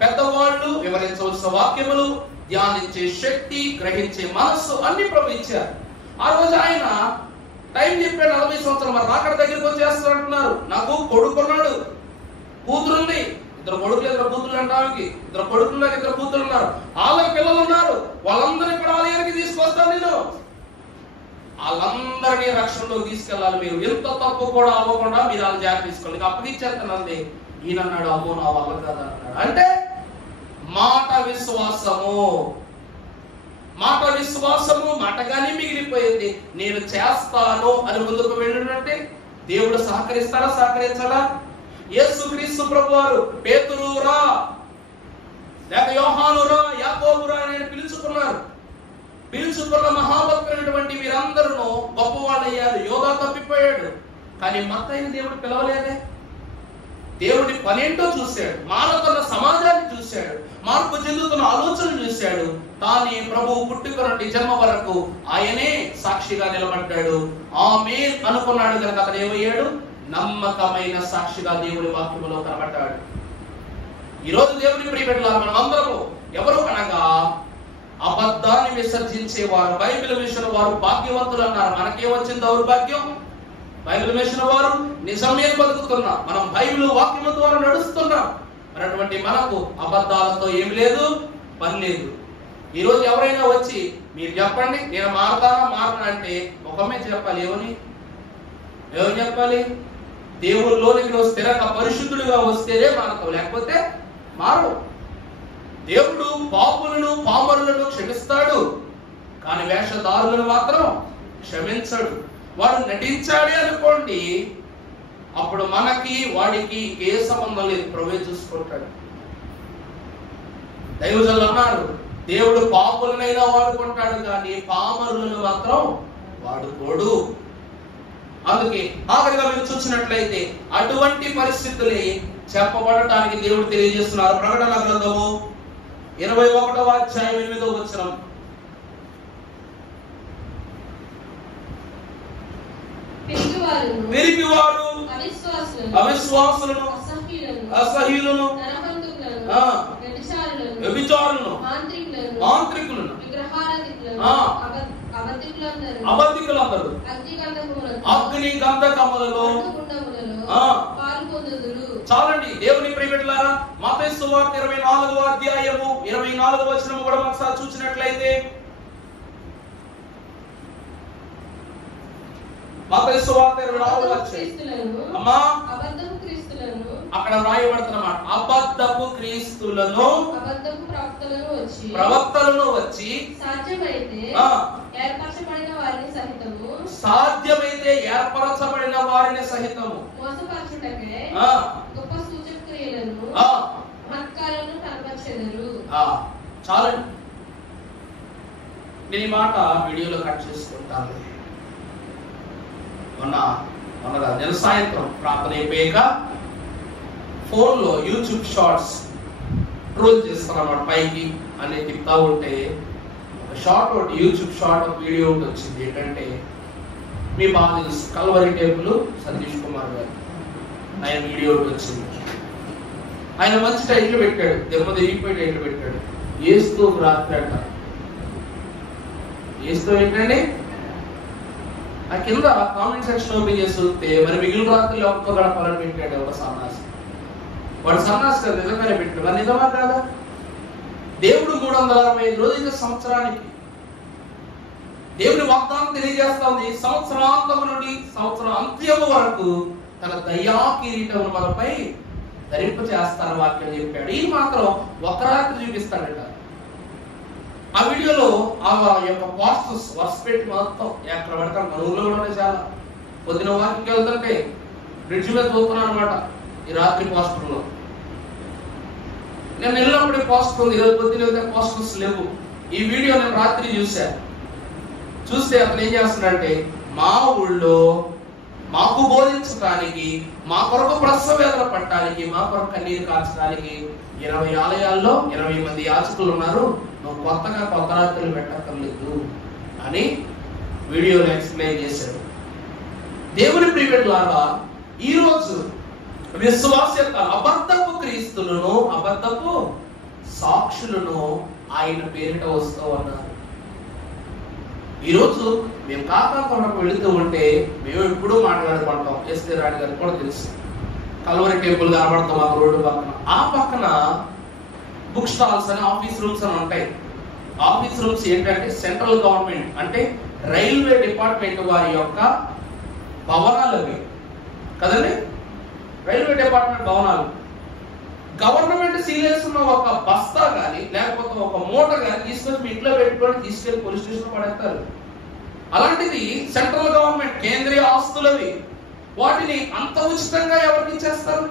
పెద్దవాళ్ళు వివరించవలసిన వాక్యములు, ధ్యానించే శక్తి, గ్రహించే మనస్సు అన్ని ప్రభు ఇచ్చారు. ఆ రోజు ఆయన టైం చెప్పాడు 40 సంవత్సరాలు. మరి రాకడ దగ్గరికి వచ్చేస్తారు అంటున్నారు. నాకు కొడుకున్నాడు, కూతురుంది, 2 కొడుకులు 2 కూతురు అంటానికి, 2 కొడుకులు 2 కూతురు ఉన్నారు, వాళ్ళకి పిల్లలు ఉన్నారు, వాళ్ళందరినీ కూడా ఆలయానికి తీసుకొస్తాను నేను. వాళ్ళందరినీ రక్షణలోకి తీసుకెళ్ళాలి. మీరు ఎంత తప్పు కూడా అవ్వకుండా మీరు వాళ్ళ జాగ్రత్త తీసుకోండి. అప్పగించేస్తానండి. ఈయన అన్నాడు, అమ్మో నా వల్ల కదా అన్నాడు. అంటే మాట విశ్వాసము, మాట విశ్వాసము మాటగానే మిగిలిపోయింది. నేను చేస్తాను అని ముందుకు వెళ్ళినట్టే దేవుడు సహకరిస్తారా? సహకరించాలా? యేసుక్రీస్తు ప్రభువారు పేతురు రా, లేక యోహాను రా, యాకోబు రా అని పిలుచుకున్నారు. పిలుచుకున్న మహాభక్తులైనటువంటి వీరందరూ గొప్పవాళ్ళు అయ్యారు. యోధా తప్పిపోయాడు, కానీ మత్తయిని దేవుడు పిలవలేదే. దేవుడి పనేంటో చూశాడు, మారుతున్న సమాజాన్ని చూశాడు, మార్పు చెందుతున్న ఆలోచనలు చూశాడు. తానే ప్రభువు పుట్టుక నుండి జన్మ వరకు ఆయనే సాక్షిగా నిలబడ్డాడు. ఆమేన్ అనుకున్నాడు కనుక అతను ఏమయ్యాడు? నమ్మకమైన సాక్షిగా దేవుడి వాక్యములో కనబడ్డాడు. ఈరోజు దేవుని ప్రియబిడ్డలారా, మనమందరము ఎవరు అనగా అబద్ధాన్ని విసర్జించేవారు. బైబిల్ మిషన్ వారు భాగ్యవంతులు అన్నారు. మనకేమొచ్చింది దౌర్భాగ్యం? బైబిల్ మిషన్ వారు నిజమే బతుకుతున్నాం, మనం బైబిల్ వాక్యము ద్వారా నడుస్తున్నాం. అటువంటి మనకు అబద్ధాలతో ఏమి లేదు, పని లేదు. ఈరోజు ఎవరైనా వచ్చి మీరు చెప్పండి నేను మారతానా మారనా అంటే ఒకమే చెప్పాలి. ఏమని చెప్పాలి? దేవుళ్ళలోనికి నువ్వు స్థిరంగా పరిశుద్ధుడిగా వస్తేనే మారతావు, లేకపోతే మారు. దేవుడు పాపులను పామరులను క్షమిస్తాడు, కానీ వేషధారులను మాత్రం క్షమించడు. వాడు నటించాడే అనుకోండి, అప్పుడు మనకి వాడికి ఏ సంబంధం లేదు, ప్రభువే చూసుకుంటాడు. దైవజనులు అన్నారు, దేవుడు పాపులనైనా వాడుకుంటాడు కానీ పామరులను మాత్రం వాడుకోడు. అందుకే ఆఖరిగా మీరు చూసినట్లయితే అటువంటి పరిస్థితులే చెప్పబడటానికి దేవుడు తెలియజేస్తున్నారు. ప్రకటన గ్రంథము 21వ అధ్యాయం 8వ వచనం. పిరికివారు, అవిశ్వాసులను, అసహ్యులను, వ్యభిచారులను, మాంత్రికులను, అబద్ధికులందరూ అగ్ని గంధకములలో. చాలండి దేవుని ప్రియబిడ్డలారా, మత్తయి సువార్త 24వ అధ్యాయము 24వ వచనం కూడా ఒకసారి చూసినట్లయితే, మత్తయి సువార్త 24వ అధ్యాయం అమ్మా అక్కడ రాయబడుతున్నమాట, అబద్ధపు క్రీస్తులను ప్రవక్తలను వచ్చి సాధ్యమైతే ఏర్పరచబడిన వారిని సహితము మోసపరచుటకే గొప్ప సూచక క్రియలను మహత్కార్యములను కనపరచెదరు. చాలండి, నేను ఈ మాట వీడియోలో కట్ చేసుకుంటాను. మొన్న నెల సాయంత్రం ప్రార్థన అయిపోయాక ఫోన్లో యూట్యూబ్ షార్ట్స్ ట్రోల్ చేస్తారన్నమాట. పైకి అనే తిప్పుతా ఉంటే షార్ట్ ఒకటి, యూట్యూబ్ షార్ట్ ఒక వీడియో ఒకటి వచ్చింది. ఏంటంటే, మీ బాగా తెలుసు కల్వరి టేబుల్ సతీష్ కుమార్ గారు, ఆయన వీడియో ఒకటి వచ్చింది. ఆయన మంచి టైటిల్ పెట్టాడు, దెమ్మ తిరిగిపోయి టైటిల్ పెట్టాడు, ఏస్తూ రాత్రి అంట. ఏస్తూ ఏంటండి? ఆ కింద కామెంట్ సెక్షన్ ఓపెన్ చేసి చూస్తే మరి మిగిలిన రాత్రులు ఒక్క గడపాలని పెట్టాడు ఒక సన్నాసి. వాడు సన్నాసి కదా, నిజంగానే పెట్టాడు. అది నిజమా కాదా? దేవుడు 365 రోజుల సంవత్సరానికి దేవుని వాగ్దానం తెలియజేస్తా ఉంది. సంవత్సరాంతము నుండి సంవత్సరం అంత్యము వరకు తన దయా కిరీటం మనపై ధరింప చేస్తాను వాక్యం చెప్పాడు. ఈ మాత్రం ఒక రాత్రి చూపిస్తాడట. ఆ వీడియోలో ఆ యొక్క పాస్టర్స్ వర్స్ పెట్టి మొత్తం ఎక్కడ పడతారు, మన ఊర్లో కూడా చాలా. పొద్దున వాక్యకి వెళ్తుంటే బ్రిడ్జ్ మీద చూస్తున్నాను అనమాట ఈ రాత్రి పాస్టర్లో. నేను వెళ్ళినప్పుడే పాస్టర్ ఉంది, ఈరోజు పొద్దున వెళ్తే పాస్టర్స్ లేవు. ఈ వీడియో నేను రాత్రి చూస్తే అతను ఏం చేస్తున్నాడంటే, మా ఊళ్ళో మాకు బోధించడానికి, మా కొరకు ప్రసవ వేదన పట్టడానికి, మా కొరకు కన్నీరు కాల్చడానికి 20 ఆలయాల్లో 20 మంది యాజకులు ఉన్నారు, నువ్వు కొత్తగా కొత్త రాత్రులు పెట్టక్కర్లేదు అని వీడియోలో ఎక్స్ప్లెయిన్ చేశాడు. దేవుని ప్రియబిడ్డలారా, ఈరోజు విశ్వాస యొక్క అబద్ధపు క్రీస్తులను, అబద్ధపు సాక్షులను ఆయన పేరిట వస్తూ ఉన్నారు. ఈరోజు మేము కాకాకొండకు వెళుతూ ఉంటే మేము ఎప్పుడూ మాట్లాడుకుంటాం. ఎస్కే రాణి గారికి కూడా తెలుసు, కల్వరి టెంపుల్ కనబడతాం ఆ రోడ్డు పక్కన. ఆ పక్కన బుక్ స్టాల్స్ అని, ఆఫీస్ రూమ్స్ అని ఉంటాయి. ఆఫీస్ రూమ్స్ ఏంటంటే సెంట్రల్ గవర్నమెంట్ అంటే రైల్వే డిపార్ట్మెంట్ వారి యొక్క భవనాలు అవి కదండి. రైల్వే డిపార్ట్మెంట్ భవనాలు. గవర్నమెంట్ సీలేస్తున్న ఒక బస్తా కానీ లేకపోతే ఒక మూట కానీ తీసుకొని మీ ఇంట్లో పెట్టుకొని తీసుకెళ్లి పోలీస్ స్టేషన్ పడేస్తారు. అలాంటిది సెంట్రల్ గవర్నమెంట్ కేంద్రీయ ఆస్తులవి, వాటిని అంత ఉచితంగా ఎవరికి ఇచ్చేస్తారు?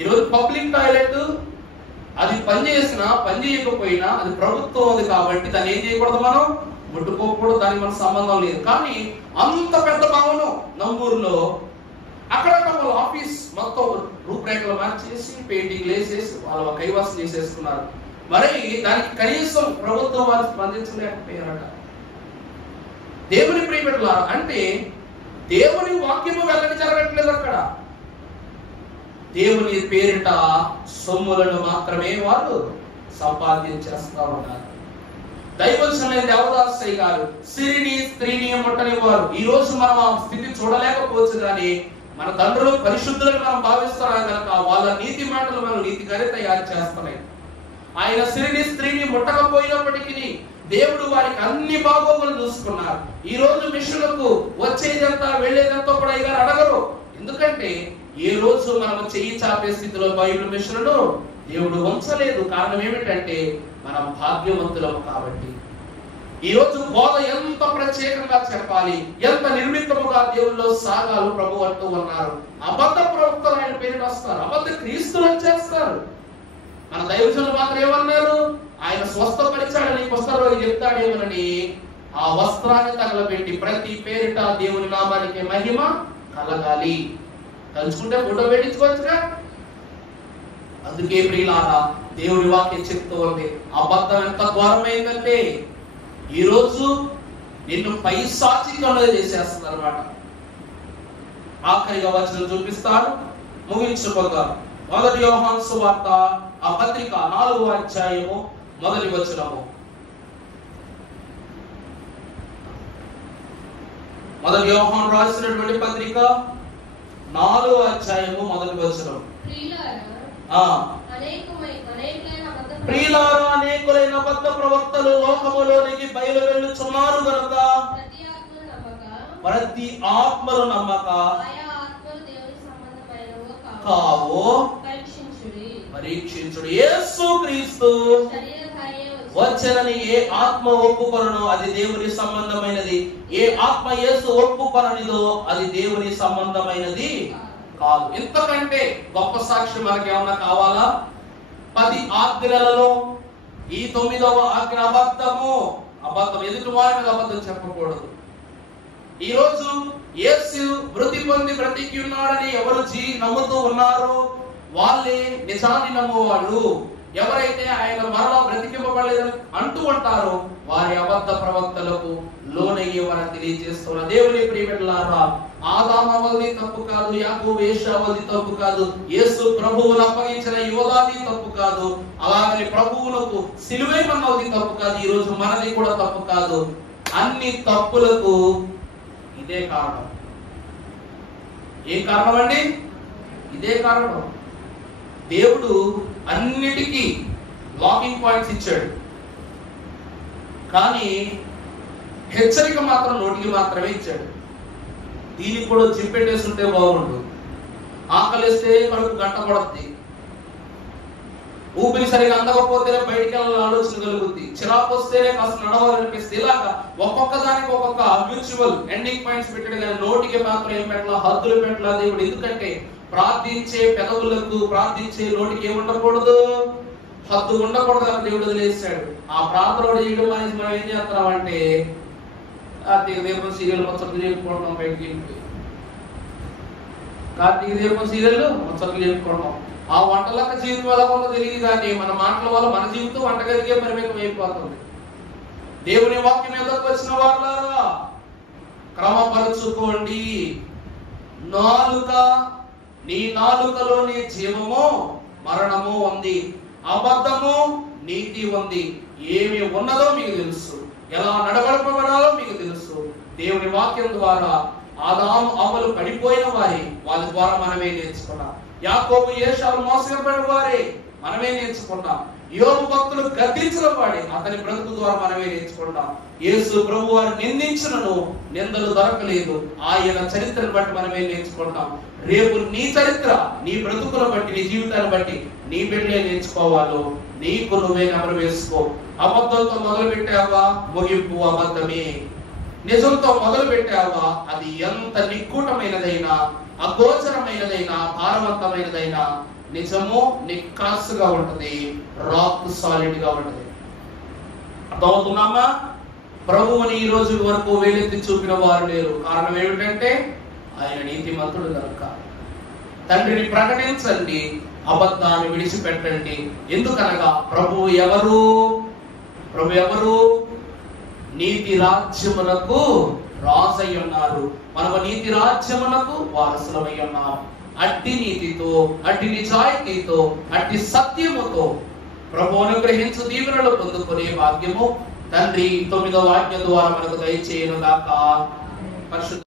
ఈరోజు పబ్లిక్ టాయిలెట్ అది పనిచేసినా పని చేయకపోయినా అది ప్రభుత్వం అది కాబట్టి దాన్ని ఏం చేయకూడదు, మనం ముట్టుకోకూడదు, దానికి మన సంబంధం లేదు. కానీ అంత పెద్ద భవనం నంబూరులో అక్కడ ఆఫీస్ మొత్తం రూపురేఖలు మార్చేసి పెయింటింగ్ వేసేసి వాళ్ళ కైవాసం చేసేసుకున్నారు. మరి దానికి కనీసం ప్రభుత్వం వారు స్పందించలేకపోయారట. దేవుని ప్రియబిడ్డలారా, అంటే దేవుని వాక్యము వెల్లడి జరగట్లేదు అక్కడ. దేవుని పేరిట సొమ్ములను మాత్రమే వారు సంపాదించేస్తా ఉన్నారు. దైవజనులైన దేవదాసయ్య గారు సిరిని స్త్రీని ముట్టని వారు. ఈ రోజు మనం ఆ స్థితి చూడలేకపోవచ్చు, కానీ మన తండ్రులు పరిశుద్ధులను మనం భావిస్తున్నాం కనుక వాళ్ళ నీతి మాటలు మనం నీతిగానే తయారు చేస్తున్నాయి. ఆయన సిరిని స్త్రీని ముట్టకపోయినప్పటికీ దేవుడు వారికి అన్ని బాగోగులు చూసుకున్నారు. ఈ రోజు మిషన్లకు వచ్చేదంతా వెళ్ళేదంతా కూడా ఇక అడగరు. ఎందుకంటే ఏ రోజు మనం చెయ్యి చాపే స్థితిలో బైబిల్ మిషన్ను దేవుడు ఉంచలేదు. కారణం ఏమిటంటే మనం భాగ్యవంతులము కాబట్టి. ఈ రోజు బోధ ఎంత ప్రత్యేకంగా చెప్పాలి, ఎంత నిర్మితముగా దేవుల్లో సాగాలు ప్రభు అంటూ ఉన్నారు. అబద్ధ ప్రవక్తలు ఆయన పేరిట వస్తారు, అబద్ధ క్రీస్తులు వచ్చేస్తారు. మన దైవజనులు మాత్రం ఏమన్నారు? ఆయన స్వస్థపరిచాడని వస్త్రరోగి చెప్తాడేమోనని ఆ వస్త్రాన్ని తగలబెట్టి ప్రతి పేరిట దేవుని నామానికి మహిమ కలగాలి. తలుచుకుంటే ఫోటో పెట్టించుకోవచ్చుగా. అందుకే ప్రియులారా, దేవుని వాక్యం చెప్తూ ఉంది, అబద్ధం ఎంత ఘోరమైందంటే ఈ రోజు నిన్ను పైశాచికంగా చేసేస్తుంది అనమాట. ఆఖరిగా వచనం చూపిస్తాను, ముగించుకోగా. 1 యోహాను సువార్త ఆ పత్రిక 4వ అధ్యాయము 1వ వచనము. 1 యోహాను రాసినటువంటి పత్రిక 4వ అధ్యాయము 1వ వచనం. ప్రియులారా, అనేకులైన అబద్ధ ప్రవక్తలు లోకములోనికి బయలు వెళ్ళుచున్నారు గనుక ప్రతి ఆత్మలు నమ్మక కావు పరీక్షించుడు. యేసు క్రీస్తు వచ్చనని ఏ ఆత్మ ఒప్పుకొనను అది దేవుని సంబంధమైనది, ఏ ఆత్మ యేసు ఒప్పుకొననిదో అది దేవుని సంబంధమైనది కాదు. ఇంతకంటే గొప్ప సాక్షి మనకి ఏమన్నా కావాలా? 10 ఆజ్ఞలలో ఈ 9వ ఆజ్ఞ అబద్ధము. అబద్ధం, ఎదుటి వారి మీద అబద్ధం చెప్పకూడదు. ఈ రోజు యేసు మృతి పొంది బ్రతికి ఉన్నాడని ఎవరు నమ్ముతూ ఉన్నారో వాళ్ళే నిజాన్ని నమ్మేవాళ్ళు. ఎవరైతే ఆయన మరలా బ్రతికింపబడలేదని అంటూ ఉంటారో వారి అబద్ధ ప్రవక్తలకు లోనయ్యేవారని తెలియజేస్తున్నారు. దేవుని ప్రియబిడ్డలారా, ఆదామవల్ది తప్పు కాదు, యాకోబు ఏశావల్ది తప్పు కాదు, యేసు ప్రభువును అప్పగించిన యోధాది తప్పు కాదు, అలాగని ప్రభువులకు సిలువేమన్నది తప్పు కాదు. ఈ రోజు మనది కూడా తప్పు కాదు. అన్ని తప్పులకు ఇదే కారణం. ఏ కారణం అండి? ఇదే కారణం. దేవుడు అన్నిటికీ లాకింగ్ పాయింట్స్ ఇచ్చాడు, కానీ హెచ్చరిక మాత్రం నోటికి మాత్రమే ఇచ్చాడు. దీనికి కూడా జింపెట్టేసి ఉంటే బాగుండు. ఆకలిస్తే కడుపు గంట పడుద్ది, ఊపిరి సరిగా అందకపోతేనే బయటికి వెళ్ళాలని ఆలోచన కలుగుద్ది, చిరాకు వస్తేనే కాస్త నడవాలనిపిస్తే, ఇలాగా ఒక్కొక్క దానికి ఒక్కొక్క మ్యూచువల్ ఎండింగ్ పాయింట్స్ పెట్టాడు. కానీ నోటికి మాత్రం ఏం పెట్టాల, హద్దులు పెట్టాల దేవుడు. ఎందుకంటే ప్రార్థించే పెదవులకు, ప్రార్థించే నోటికి ఏముండకూడదు, హద్దు ఉండకూడదు అని దేవుడు వదిలేశాడు. ఆ ప్రార్థన చేయడం అనేది మనం ఏం చేస్తున్నాం అంటే కార్తీక దీపం సీరియల్ ముచ్చట్లు చెప్పుకోవడం, బయటికి వెళ్ళిపోయి కార్తీక దీపం సీరియల్ ముచ్చట్లు చెప్పుకోవడం. ఆ వంటలక్క జీవితం ఎలా ఉందో తెలియదు, కానీ మన మాటల వల్ల మన జీవితం వంటగదికే పరిమితం అయిపోతుంది. దేవుని వాక్యం ఎదుకు వచ్చిన వాళ్ళారా, క్రమపరుచుకోండి. నాలుక, నీ నాలుకలోని జీవము మరణము ఉంది, అబద్ధము నీతి ఉంది. ఏమి ఉన్నదో మీకు తెలుసు, ఎలా నడవడపడాలో మీకు తెలుసు. దేవుని వాక్యం ద్వారా ఆదాము అవ్వలు పడిపోయిన వారి వాళ్ళ ద్వారా మనమే నేర్చుకున్నాం. యాకోబు ఏశావు మోసపడిన వారే మనమే నేర్చుకున్నాం. యోబు భక్తులు గద్దించిన వాడే అతని బ్రతుకు ద్వారా మనమే నేర్చుకుంటాం. యేసు ప్రభు వారు నిందించినను నిందలు దొరకలేదు, ఆయన చరిత్రను బట్టి మనమే నేర్చుకుంటాం. రేపు నీ చరిత్ర, నీ బ్రతుకును బట్టి, నీ జీవితాన్ని బట్టి నీ బిడ్డలే నేర్చుకోవాలో నీకు నువ్వే నెమరు వేసుకో. అబద్ధంతో మొదలు పెట్టావా, ముగింపు అబద్ధమే. నిజంతో మొదలు పెట్టావా, అది ఎంత నిక్కుటమైనదైనా, అగోచరమైనదైనా, భారవంతమైనదైనా నిజము నిక్కాసుగా ఉంటది, రాక్ సాలిడ్ గా ఉంటది. అర్థమవుతున్నామా? ప్రభువుని ఈ రోజు వరకు వేలెత్తి చూపిన వారు లేరు. కారణం ఏమిటంటే ఆయన నీతిమంతుడు కనుక. తండ్రిని ప్రకటించండి, అబద్ధాన్ని విడిచిపెట్టండి. ఎందుకనగా ప్రభువు ఎవరు? ప్రభు ఎవరు? నీతి రాజ్యమునకు రాజై ఉన్నారు. మనము నీతి రాజ్యమునకు వారసులమై ఉన్నాం. అట్టి నీతితో, అట్టి నిజాయితీతో, అట్టి సత్యముతో ప్రభు అనుగ్రహించు దీవెనలు పొందుకునే భాగ్యము తండ్రి 9వ ఆజ్ఞ ద్వారా మనకు దయచేయును గాక. పరిశుద్ధ